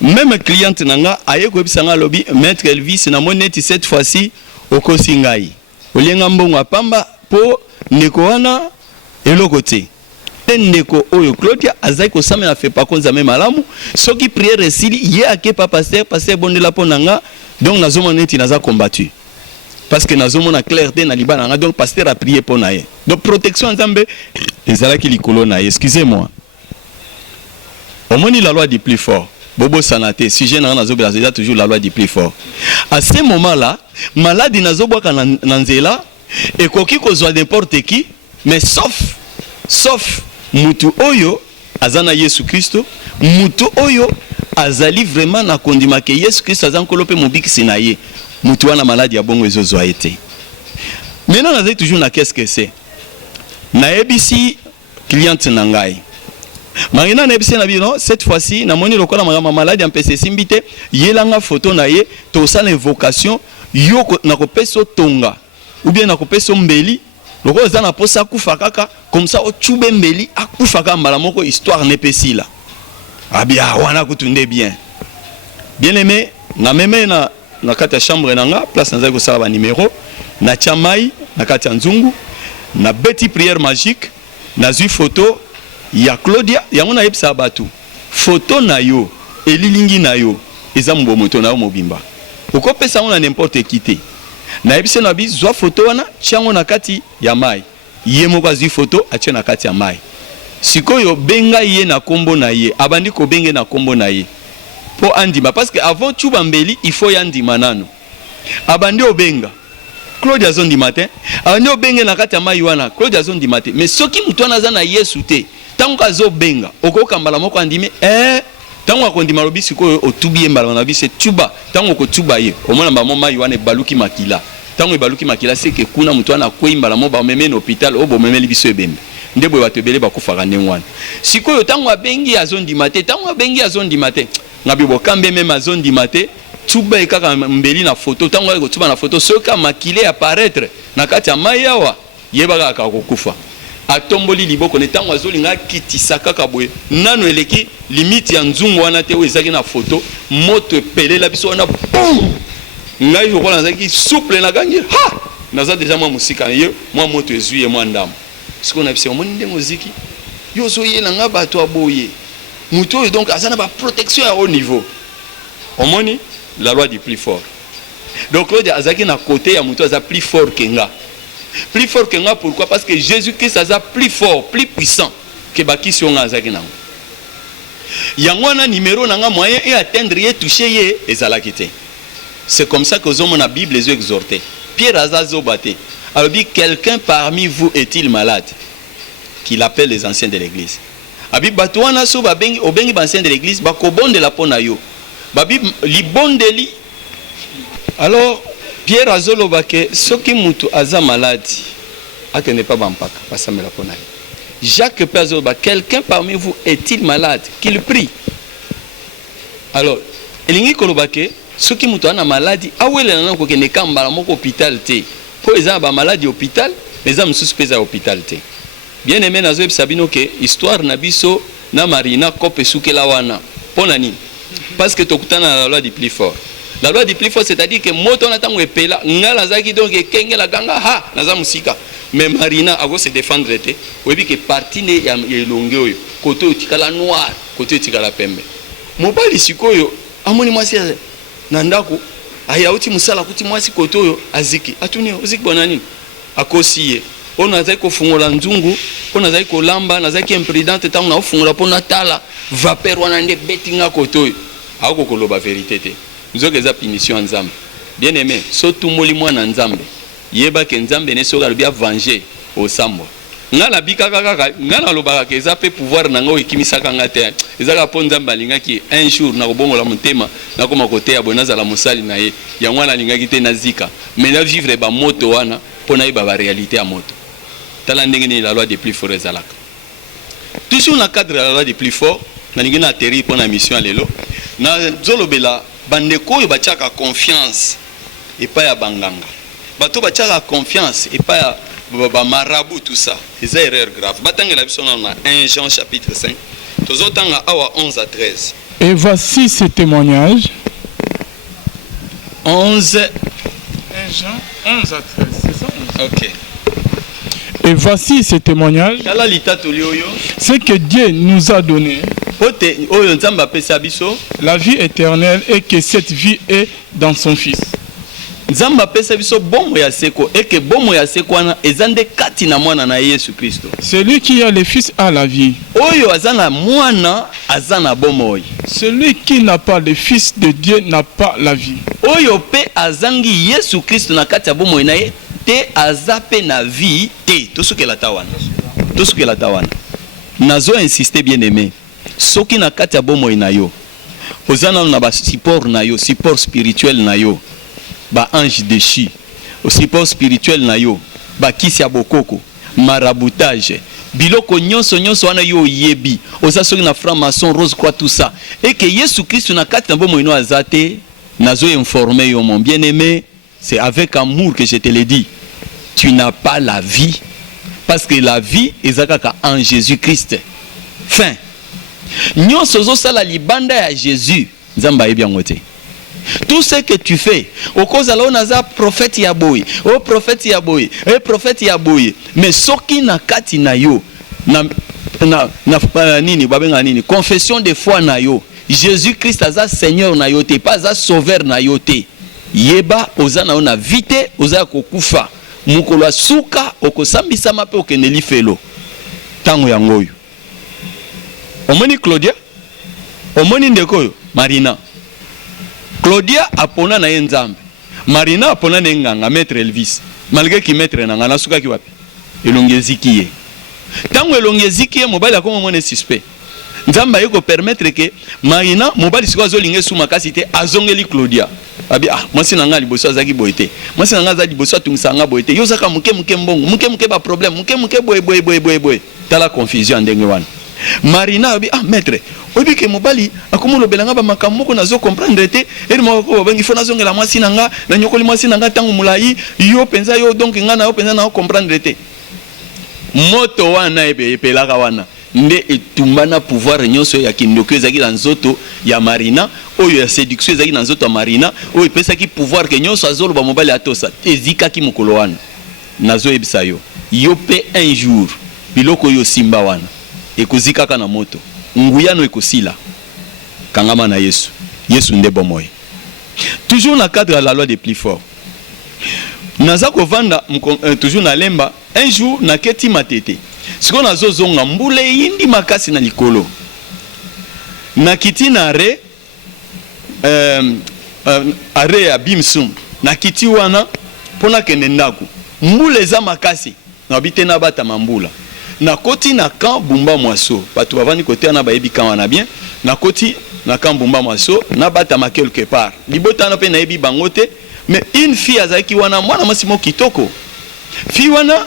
Même cliente nanga aye ko bisanga lobi maître Elvis na moneti cette fois-ci okosingai olenga mbongo pamba po ndeko wana elokote ndeko oyo Claudia azai ko samela fait pas konza même malamu soki prière esili ye ake pa pasteur bondela ponanga donc nazo moneti naza combattu parce que nazo mona clarté na libana nga donc pasteur a prié pour naye donc protection nzambe ezala ki likolo na excusez-moi. Au moins la loi dit plus fort. Bobo Sanate, sujet na nazobela c'est toujours la loi du plus fort. À ce moment-là, malade nazobwaka nanzela et koki kozwa n'importe qui, mais sauf mutu oyo azana Yesu Kristo, mutu oyo azali vraiment na kondima ke Yesu Kristo azan kolope mobikisi na ye. Mutu wana malade ya bongo ezozwa été. Maintenant nazali toujours na qu'est-ce que c'est? Na ebisi cliente nangai. Marina na ebisi na bino cette fois-ci na moni lokola ma malade en PC simbite yelanga photo na ye to sala invocation yo na kopeso tonga ou bien na kopeso mbeli lokola za na posa kufa kaka comme ça o tchube mbeli akufa kaka mbala moko histoire nepesi la. Abia wana kutunde bien. Bien aimé na meme na kati ya chambre nanga place na za ko sala ba numéro na chamai na kati ya nzungu na beti prière magique na zui photo ya Claudia yango na yebisa batu photo na yo elilingi na yo eza mbomoto na yo mobimba okopesa ngo na n'importe qui te na yebisa na bi zwa photo wana tiango na kati ya mai ye moko azwi photo atie na kati ya mai sikoyo benga ye na kombo na ye abandi ko benge na kombo na ye po andima parce que avant chuba mbeli il faut yandima nano abandi obenga Claudia zone du matin abandi obenge na kati ya mai wana Claudia zone du matin mais soki mutu wana za na Yesu te tango azo benga okoka mbala moko andime tango akondima lobi sikoyo otubi mbala na bise tuba tango ko tuba ye omona ba moma yiwane baluki makila tango ebaluki makila seke kuna mutu ana kwei mbala mo ba meme na hôpital obo meme libiso ebembe ndebo batebele bakufaka ndengwana sikoyo tango abengi azon di mate tango abengi azon di mate ngabi bokambe meme azon di mate tuba ekaka mbeli na photo tango ko tuba na photo soka makile apparaître na kati ya mayawa yebaka akakokufa atomboli liboko netango azolinga kitisa kaka boye nano eleki limite ya nzungu wana te ezaki na photo moto epelela biso wana boum ngai yokola nazaki souple na gangi ha naza deja mwa musika ye mwa moto ezuye mwa ndamo siko na biso moni ndengo ziki yo so yela nga bato aboye muto donc azana ba protection à haut niveau omoni la loi du plus fort donc Claude azaki na côté ya muto aza plus fort que nga. Plus fort que moi, pourquoi? Parce que Jésus-Christ est plus fort, plus puissant que Baki si on a zaki nango. Yangwana numéro nanga moyen et atteindre et toucher ye ezalakite. C'est comme ça que aux hommes la Bible les exhortés. Pierre Azazo baté. Alors dit quelqu'un parmi vous est-il malade? Qu'il appelle les anciens de l'église. Abi batouana so ba bengi obengi anciens de l'église ba kobonde la pona yo. Babi li bondeli. Alors Pierre Azolo bake soki mutu aza malade akende pas bampaka basamela pona. Jacques Azolo ba quelqu'un parmi vous est-il malade qu'il prie. Alors elingi kolobake soki mutu ana maladi awele na ko kende kambala moko hôpital te. Po eza ba maladi hôpital mais am suspeza hôpital te. Bien aimé nazo sabino ke histoire na biso na Marina kope sukela wana pona nini? Parce que tokutana na la loi du plus fort. La loi du plus fort, c'est-à-dire que moto na tango epela ngala zaki donc kenge la ganga ha naza musika mais Marina a go se défendre te oyebi que partie ne ya longue oyo côté otikala noir côté otikala pembe mobali sikoyo amoni mwasi na ndako aya uti musala kuti mwasi côté oyo aziki atuni oziki bona nini akosiye on a zaki ko fungola nzungu on a zaki ko lamba na zaki imprudente tango na ofungola pona tala vapeur wana nde betinga côté oyo ako koloba vérité te. Nous avons des punitions en Nzambe. Bien aimé, surtout moi en Nzambe. Yeba ke Nzambe ne sera bien venger au sambo. Ngala bika kaka ngala lobaka ke za pe pouvoir nango ekimisa kanga te. Ezaka po Nzambe linga ki un jour na kobongo la mutema na koma kote ya bonaza la musali na ye. Ya ngwana linga ki te nazika. Mais na vivre ba moto wana pona yeba ba réalité ya moto. Tala ndenge ni la loi des plus forts ezalaka. Toujours na cadre de la loi des plus forts, na linga na atterrir pour la mission lelo. Na zolobela bandeko yo batiaka confiance et pas ya banganga bato batiaka confiance et pas ya ba marabout tout ça c'est une erreur grave batangela biso na 1 Jean chapitre 5 tozotanga awa 11 à 13 et voici ce témoignage 11 1 Jean 11 à 13 c'est ça 11. OK. Et voici ce témoignage ce que Dieu nous a donné la vie éternelle et que cette vie est dans son Fils. Nzamba pesa biso bomo ya seko et que bomo ya seko wana ezande kati na mwana na Yesu Kristo. Celui qui a le fils a la vie. Oyo azana mwana azana bomo. Celui qui n'a pas le fils de Dieu n'a pas la vie. Oyo pe azangi Yesu Kristo na kati ya bomo na ye te azape na vie te. Tosukela tawana. Tosukela tawana. Nazo insister bien aimé. Soki na kati ya bomo na yo. Ozana na ba support na yo, support spirituel na yo. Ba ange déchu au support spirituel na yo ba kisi ya bokoko maraboutage biloko nyonso wana yo yebi oza soki na franc-maçon rose croix tout ça et que Yesu Christ na kati na bomo ino azate nazo informer yo mon bien-aimé, c'est avec amour que je te le dis, tu n'as pas la vie parce que la vie ezakaka en Jésus-Christ. Fin nyonso zo sala libanda ya Jésus nzamba yebi yango te. Tout ce que tu fais, au cause là on a prophète yaboy, oh prophète yaboy, eh prophète yaboy, mais soki na kati na yo, na nini babenga nini, confession de foi na yo, Jésus Christ aza Seigneur na yo te, pas aza sauveur na yo te. Yeba ozana ona vite, oza kokufa, mukolo suka okosambisa mape okeneli felo. Tango yango yo. Omoni Claudia, omoni ndeko yo, Marina. Claudia apona na yenzambe. Marina apona na nganga maître Elvis. Malgré ki maître na ngana suka ki wapi. Elongeziki ye. Tango elongeziki ye mobali akoma mone suspect. Nzamba yeko permettre que Marina mobali siko zo linge suma kasite azongeli Claudia. Abi mwasi nanga liboso azaki boyete. Mwasi nanga azaki liboso atungisanga boyete. Yo zaka muke mbongo, muke ba problème, muke boy. Tala confusion ndenge wana. Marina abi maître obi ke mobali akomo lobelanga ba makambo ko nazo comprendre te eri moko bangi fona zongela mwasi nanga na nyokoli mwasi nanga tangu mulai yo penza yo donc ngana yo penza na comprendre te moto wana epelaka wana nde etumbana pouvoir nyonso ya kindoko ezaki na nzoto ya Marina oyo ya séduction ezaki na nzoto ya Marina oyo epesaki pouvoir ke nyonso azoloba mobali atosa ezikaki mokolo wana nazo ebisa yo yo pe un jour biloko yo simba wana ekozikaka na moto nguyano ekosila kangama na Yesu nde bomoy toujours na cadre de la loi des plus forts naza kovanda toujours na lemba un jour na keti matete siko nazo zonga mbule yindi makasi na likolo na kiti na are ya bimsum na kiti wana pona kende ndako mbule za makasi na bite na bata mambula na koti na kan bumba mwaso bato bavani kote na bayebi kan wana bien na koti na kan bumba mwaso na bata ma quelque part libota na pe na yebi bangote mais une fille azaki wana mwana masimo kitoko fille wana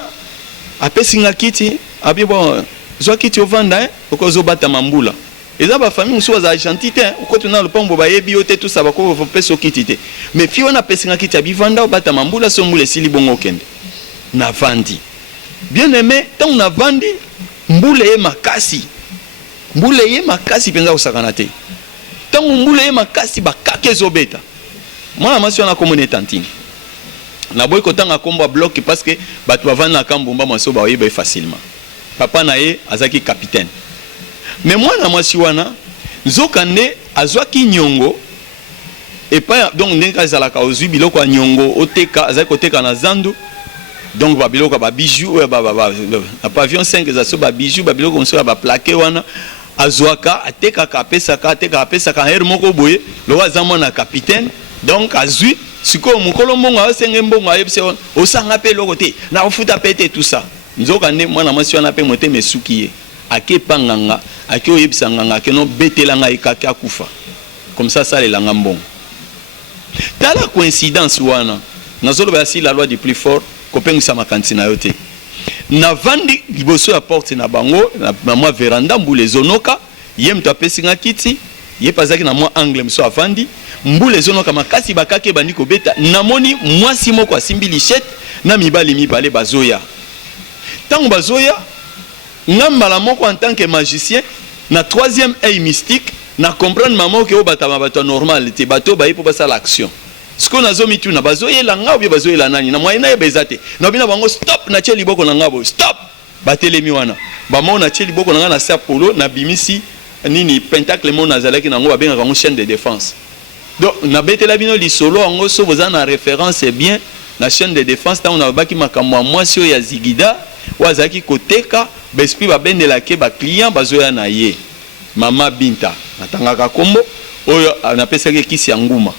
apesinga kiti abi bon zo kiti ovanda okozo bata mambula eza ba famille muso za gentité okoti na lopombo bayebi yote tout ça bako peso kiti te mais fille wana apesinga kiti abi vanda bata mambula so mbule sili bongo kende na vandi. Bien aimé, tant on a vendu, mboule ye makasi penga usakanate. Tant on mboule ye makasi ba kake zobeta. Moi la masi on a commune tantine. Na boy ko tanga komba bloc parce que batu bavana na kambumba maso ba yeba facilement. Papa na ye azaki capitaine. Mais moi la masi wana nzokande azwaki nyongo et pas donc ndeka za la kauzu biloko nyongo oteka azaki oteka na zandu. Donc babiloko ba bijoux na pavillon 5 za so ba bijoux babiloko on so ba plaqué wana azwaka ateka kapesa her moko boye lo wazamo na capitaine donc azui siko mukolo mbongo asenge mbongo ayebse osanga pe loko te na ofuta pete tout ça nzoka ne mwana mwasi wana pe mote mesukiye ake panganga ake oyebisa nganga ke no betelanga ikaki akufa comme ça le langa mbongo tala coïncidence wana nazolo ba si la loi du plus fort kopengisa makanisi na yote na vandi liboso ya porte na bango na mwa veranda mbule zonoka ye mtu apesinga kiti ye pazaki na mwa angle mso avandi mbule zonoka makasi bakake bandi kobeta namoni mwasi moko asimbi lichette na mibali mibale bazoya tango bazoya ngambala moko en tant que magicien na troisième œil mystique na comprendre maman ke obata bato normal te bato ba yipo basa l'action. Ce qu'on a zomi tu na bazoye la nga ou bien bazoye la nani na moyena ya bezate na bina bango stop na tie liboko na ngabo stop batele mi wana ba mo na tie liboko na nga na sa polo na bimisi nini pentacle mo na zalaki na ngo ba benga ngo chaîne de défense donc na betela bino lisolo ango so boza na référence bien na chaîne de défense tant on a baki makamwa mwasi ya zigida wazaki koteka besprit ba bendela ke ba client bazoya na ye mama Binta natangaka kombo oyo anapesaki kisi ya nguma.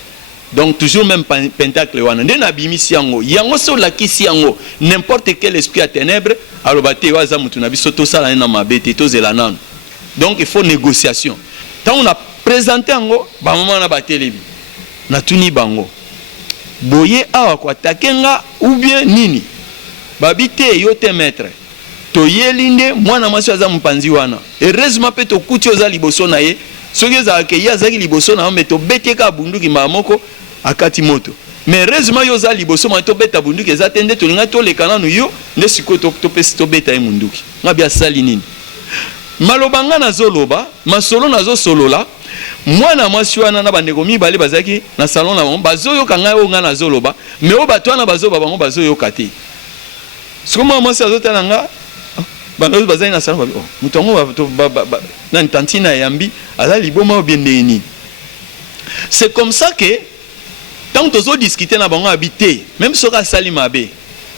Donc toujours même pentacle wana nde na bimisi yango so la kisi yango n'importe quel esprit à ténèbres alobate waza mutu na biso to sala na mabete to zela nan. Donc il faut négociation. Tant on a présenté yango ba maman na batelebi na tuni bango boye awa kwa takenga ou bien nini babite yo te maître to yelinde mwana mwasi aza mpanzi wana heureusement pe to kuti oza liboso na ye soki za ke ya zaki liboso na me to beteka bunduki mamoko akati moto mais heureusement yo za liboso ma to beta bunduki eza tende to linga to lekana no yo nde siko to pesi to beta munduki ngabia sali nini malobanga na zoloba masolo na zo solola mwana mwasi wana na bandeko mibale bazaki na salon na bango bazoyo kanga o nga na zoloba mais o batwana bazoba bango bazoyo kate siko mwana mwasi azotana nga banozo bazali na salon ba mutongo na tantina yambi ala liboma obendeni. C'est comme ça que tant que nous discuter na bango habité même soka sali mabe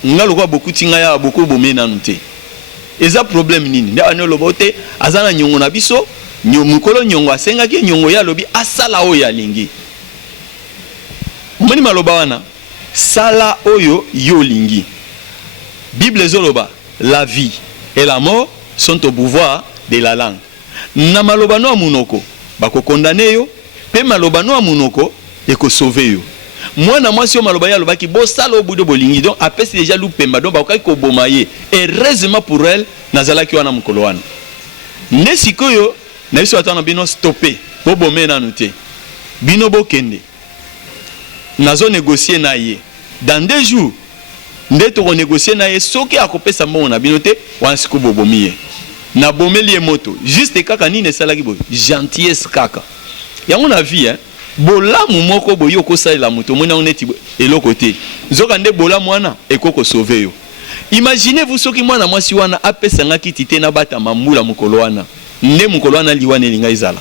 nga lokwa beaucoup tinga ya beaucoup bomena nute eza problème nini nda ane lobote azana nyongo na biso mukolo nyongo asenga ki nyongo ya lobi asala oyo alingi moni maloba wana sala oyo yo lingi. Bible zoloba la vie et la mort sont au pouvoir de la langue. Na maloba no amunoko bako condamner yo pe maloba no amunoko eko sauver yo. Mwana mwasi yo maloba ya lobaki bo sala obudo bolingi donc apesi déjà lupemba donc bakaki ko bomaye heureusement pour elle nazalaki wana mukolo wana ne sikoyo na biso atana bino stopper bo bomena nute bino bokende nazo négocier na ye dans 2 jours nde to négocier na ye soki akopesa mbongo na bino te wana siko bobomiye na bomeli moto juste kaka nini esalaki bo gentillesse kaka yango na vie hein bolamu moko boyo ko salela moto mona oneti eloko te nzoka nde bolamu wana ekoko sauver yo. Imaginez-vous soki mwana mwasi wana apesanga kitite na bata mamula mukolo wana nde mukolo wana liwana elinga izala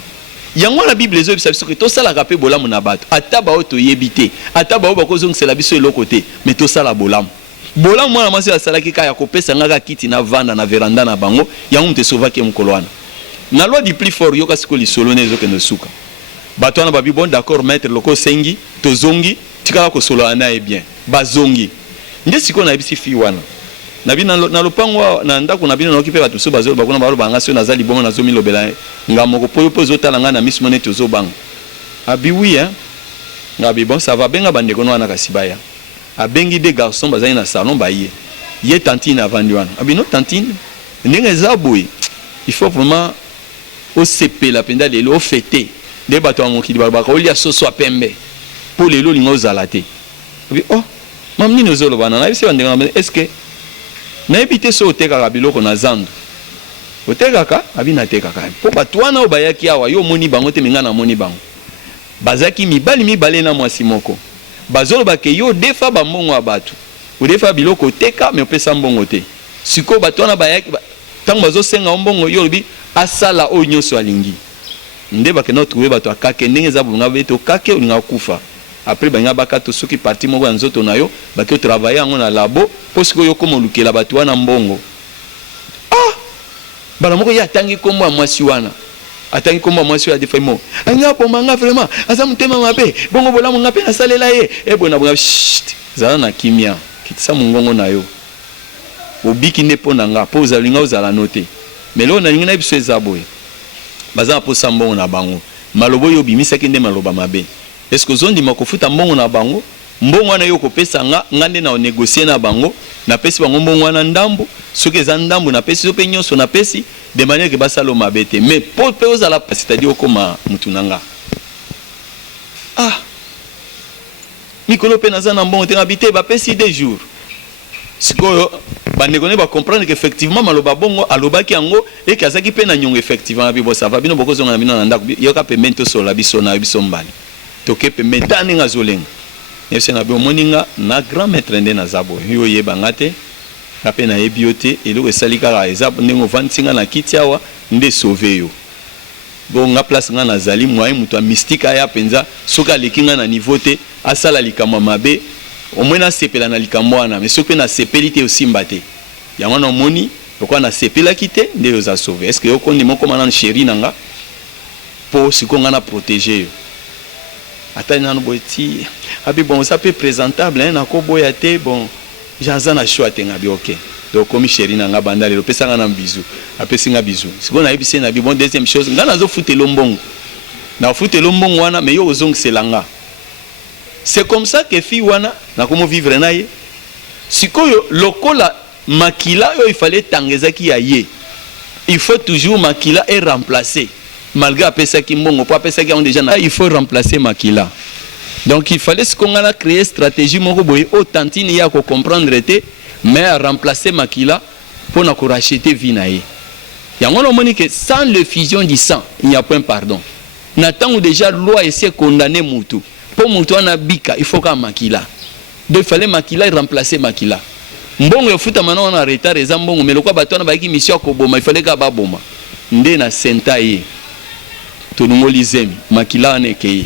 yango na Bible ezo biso ke to sala ka pe bolamu na bato ataba oto yebite ataba o bakozongisela biso eloko te mais to sala bolamu bola mwana mwasi asalaki kaya kopesa ngaka kiti na vanda na veranda na bango yango mte sauvaki mukolo wana na loi du plus fort yoka siko lisolo nezo ke no suka bato wana babi bon d'accord maître loko sengi to zongi tikala ko solo ana e bien bazongi nde siko na bisi fi wana na bina na lopango na ndako na bina na okipe bato so bazolo bakona balo banga so na zali bongo na zomi lobela ngamoko poyo pozo tala nga na mismone to zo bang abi oui hein ngabi bon ça va benga bande kono wana kasibaya abengi des garçons bazali na salon baye ye tantine avandi wana abi no tantine ndenge zaboy il faut vraiment au CP la penda de lo fêter de bato amokili ba ko lia soso pembe pour les lo lingo zalate abi oh mamni no zolo bana na bise bande est-ce que na ebité so oteka biloko na zando oteka ka abi na teka ka po bato wana obayaki awa yo moni bango te minga na moni bango bazaki mibali na mwasi moko bazolo ba ke yo defa ba mbongo abatu ou defa biloko teka me opesa mbongo te siko bato wana bayaki tango bazo senga mbongo yo bi asala o nyoso alingi nde ba ke no trouver bato akake ndenge za bunga beto kake ulinga kufa après banga bakato soki parti moko ya nzoto na yo ba ke travailler yango na labo po siko yo komo lukela bato wana mbongo bala moko ya tangi kombo mwasi wana atangi kombo mwasi ya defemo anga pomanga vraiment asa mutema mabe bongo bolamu ngape na salela ye ebona bonga zala na kimia kitisa mungongo na yo obiki ne pona nga po zalinga ozala note melo na linga na biso ezaboye baza po sambongo na bango malobo yo bimisa kende maloba mabe est-ce que zondi makofuta mbongo na bango mbongo wana yo kopesa nga ngande na négocier na bango na pesi bango mbongo wana ndambo soki eza ndambo na pesi yo pe nyonso na pesi de manière que basalo mabete mais pour pe ozala c'est-à-dire okoma mutunanga mikolo pe naza na mbongo te ngabite ba pesi 2 jours sikoyo bandekone ba comprendre que effectivement maloba bongo alobaki yango et que azaki pe na nyongo effectivement bibo ça va bino bokozonga na bino na ndako yoka pe mento sola biso na biso mbali toke pe metani nga zolenga nese na bi moninga na grand maître nde na zabo yo yebanga te kape na ebiote eloko esalika eza ndenge vantinga na kiti awa nde sauver yo bon nga place nga nazali moyen muto mystique aya penza soka lekinga na niveau te asala likamwa mabe au moins na sepela na likamwa wana mais soki na sepelité aussi mbate yango na moni lokwa na sepela kite nde yoza sauver est-ce que yokondi moko mana chéri nanga po sikonga na protéger yo ata nanu boiti abi bon ça peut présentable hein na ko boyate bon jaza na choix tenga bi OK donc comme chéri nanga banda le pesa nga na bisou apesi nga bisou sikona yebise na bi bon deuxième chose nga nazo futelo mbongo na futelo mbongo wana mais yo ozong selanga c'est comme ça que fi wana na komo vivre na ye sikoyo lokola makila yo il fallait tangeza ki ya ye il faut toujours makila est remplacé malgré apesa ki mbongo po apesa ki on déjà il faut remplacer makila donc il fallait ce qu'on a créé stratégie moko boye authentique ya ko comprendre te mais à remplacer makila pour na ko racheter vie na ye yango no moni que sans le fusion du sang il n'y a point pardon na tango déjà loi essaie condamner mutu pour mutu na bika il faut ka makila donc il fallait makila remplacer makila mbongo ya futa mana on a retard eza mbongo mais lokwa bato na ba ki mission ko boma il fallait ka ba boma nde na senta ye to ngoli zemi makila na ekei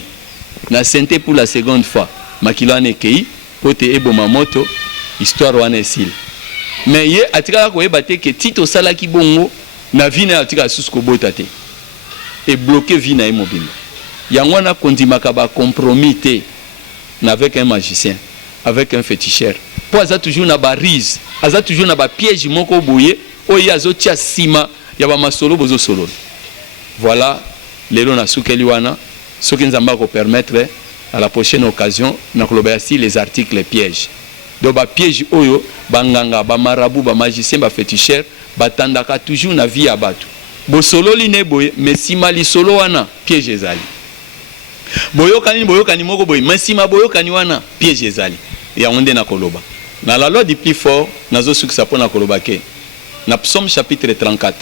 na sente pour la seconde fois makila na ekei pote eboma moto histoire wana esile mais ye atika ko ebate ke tito sala ki bongo na vie na atika susko bota te et bloquer vie na mobile yango na kondimaka ba compromis avec un magicien avec un féticheur po aza toujours na ba rise aza toujours na ba piège moko boye oyo azotia sima ya ba masolo bozo solo voilà lelo na sukeli wana soki nzamba ko permettre à la prochaine occasion na koloba si les articles pièges donc ba piège oyo banganga ba marabu ba magicien ba féticheur batandaka toujours na vie ya bato bo solo line boye mais sima li solo wana piège ezali boyokani moko boye mais sima boyokani wana piège ezali ya onde na koloba na la loi du plus fort nazo sukisa pona koloba ke na psaume chapitre 34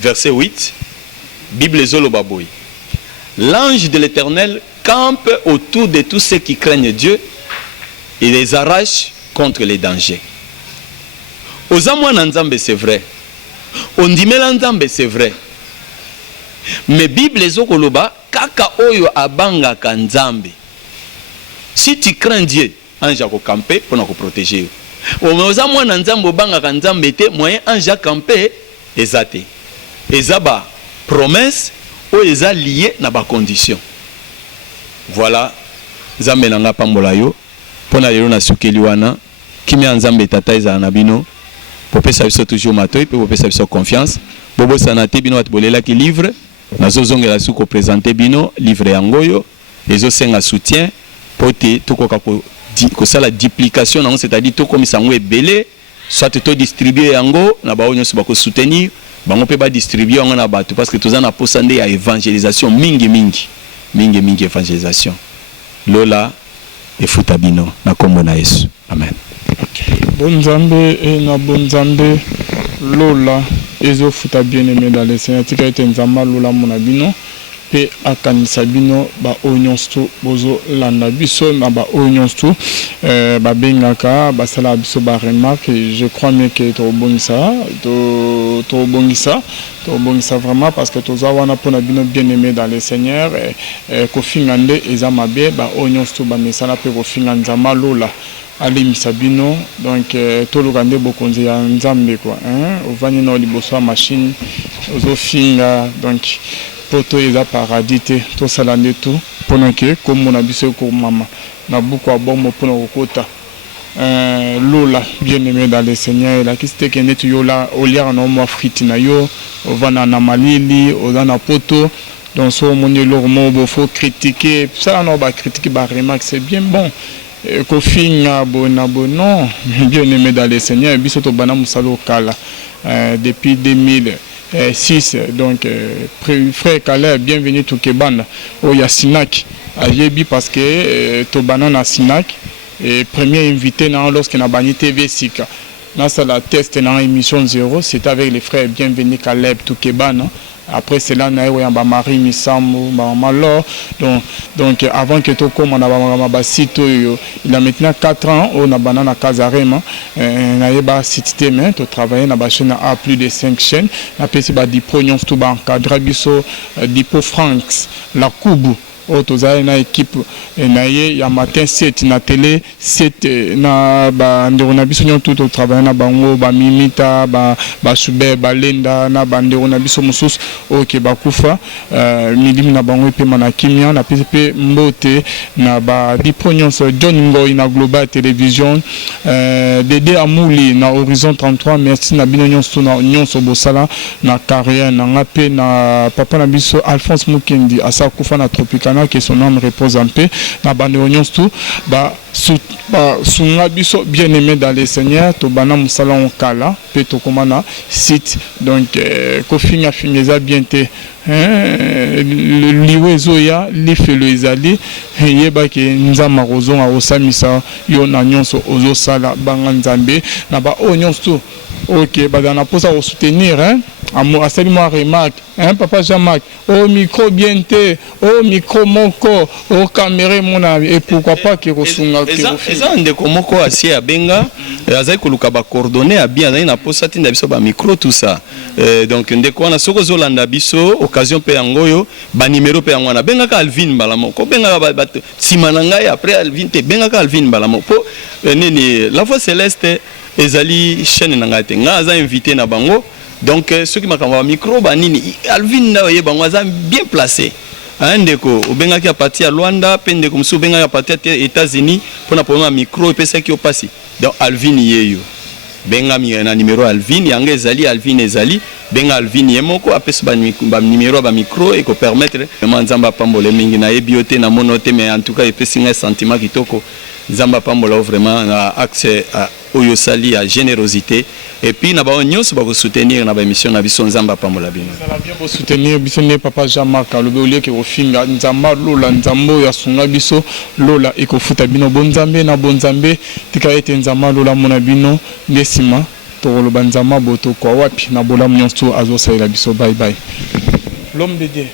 verset 8 Bible zoloba boye l'ange de l'Éternel campe autour de tous ceux qui craignent Dieu et les arrache contre les dangers. Ozamwa na nzambe c'est vrai. Ondimela nzambe c'est vrai. Mais Bible ezokoloba kaka oyo abanga ka nzambe. Si tu crains Dieu, ange ko camper pour nous protéger. Ozamwa na nzambe obanga ka nzambe te moyen ange camper ezate. Ezaba promesse ou eza lié na ba condition. Voilà nzambe nanga pambola yo. Pona lelo na sukeli wana kimi nzambe tata eza na bino popesa biso toujours matoi pe popesa biso confiance bobo sanate bino atbolela ki livre nazo zongela suko présenter bino livre yangoyo ezo senga soutien pote tokoka ko sala duplication nango c'est-à-dire to komisa ngo ebele soit to distribuer yango na ba onyo so ba ko soutenir bango pe ba distribuer yango na bato parce que tozana posande ya évangélisation mingi évangélisation lola efuta bino na kombo na Yesu amen. Bonzambe et na bonzambe lola ezo futa bien aimé dans le Seigneur tika ete nzamba lola mona bino pe akanisa bino ba onyonsto bozo landa biso na ba onyonsto ba bengaka ba sala biso ba remarque je crois mieux que to bongisa vraiment parce que toza wana pona bino bien aimé dans le Seigneur ko fingande ezamabe ba onyonsto ba mesala pe ko finganza malola ali misabino donc tolukande bokonzi ya nzambe quoi hein ovani na liboso machine ozofinga donc poto eza paradis te to salande tout pona ke comme na biso ko mama na buku abomo pona kokota lola bien aimé dans le Seigneur la kiste ke netu yola olia na mo friti na yo ovana na malili ozana poto donc so moni lormo bo faut critiquer ça on va critiquer ba remarque c'est bien bon kofinga bona non bien aimé dans le Seigneur biso to bana musalo kala depuis 2006 donc frère Calais bienvenue to Kebana au Yasinak ayebi parce que to bana na Sinak et premier invité lorsque na bani TV Sika na la test na émission 0 c'est avec les frères bienvenue Calais to Kebana après cela na yo ya ba Marie Misambo ba Malor donc avant que to comme na ba site il a maintenant 4 ans on a banana Kazarema na yeba site mais to travailler na ba chaîne à plus de 5 chaînes na pesi ba Dipro nyons to ba encadrer biso Dipro Franks la Kubu autoza na équipe na ye ya matin 7 na télé 7 na ba ndeko na biso nyo tout travailler na bango ba Mimita ba Shube ba Lenda na ba ndeko na biso mususu OK ba kufa milimi na bango pe mana kimia na PCP mbote na ba Dipro nyonso John Ngoy na Global Télévision Dédé Amouli na Horizon 33 merci na bino nyonso na nyonso bosala na carrière na ngape na papa na biso Alphonse Mukendi asa kufa na Tropicana que son âme repose en paix na bande oignons tout sunga biso bien aimé dans les seigneurs to bana musala on kala pe to komana site donc kofinga fingeza bien te liwezo ya lifelo ezali yeba ke nzama kozonga osamisa yo na nyonso ozo sala banga nzambe na ba oignons tout OK badana posa au soutenir à salut moi remarque papa Jean-Marc au micro bien te au micro moko au caméra mon ami et pourquoi pas que kosunga que ça ndeko moko asie abenga azali koluka ba coordonner a bien na posa tinda biso ba micro tout ça donc ndeko na soko zolanda biso occasion pe yangoyo ba numéro pe yango na benga ka Alvin Balamo ko benga ba simana ngai après Alvin te benga ka Alvin Balamo po nini la voix céleste ezali chaîne na ngate nga za invité na bango donc ceux qui m'ont micro banini Alvin na ye bango za bien placé ndeko obenga ki a parti à Luanda pende comme sou benga ya parti aux États-Unis pour na problème micro pesa ki opasi donc Alvin yeyo benga mi na numéro Alvin yanga ezali Alvin ezali benga Alvin yemoko apesa ba numéro ba micro et ko permettre manzamba pambole mingi na ebiote na monote mais en tout cas epesi un sentiment kitoko Zamba Pambola vraiment accès à Oyosali à générosité et puis na ba nyonso ba soutenir na ba émission na biso Zamba Pambola bino. Ça va bien vous soutenir biso ne papa Jean-Marc alobe olie ke ofinga nzamba lola nzambo ya sunga biso lola ekofuta bino bonzambe na bonzambe tika ete nzamba lola mona bino ndesima to loba nzamba boto kwa wapi na bola nyonso azo salela biso bye bye. L'homme de Dieu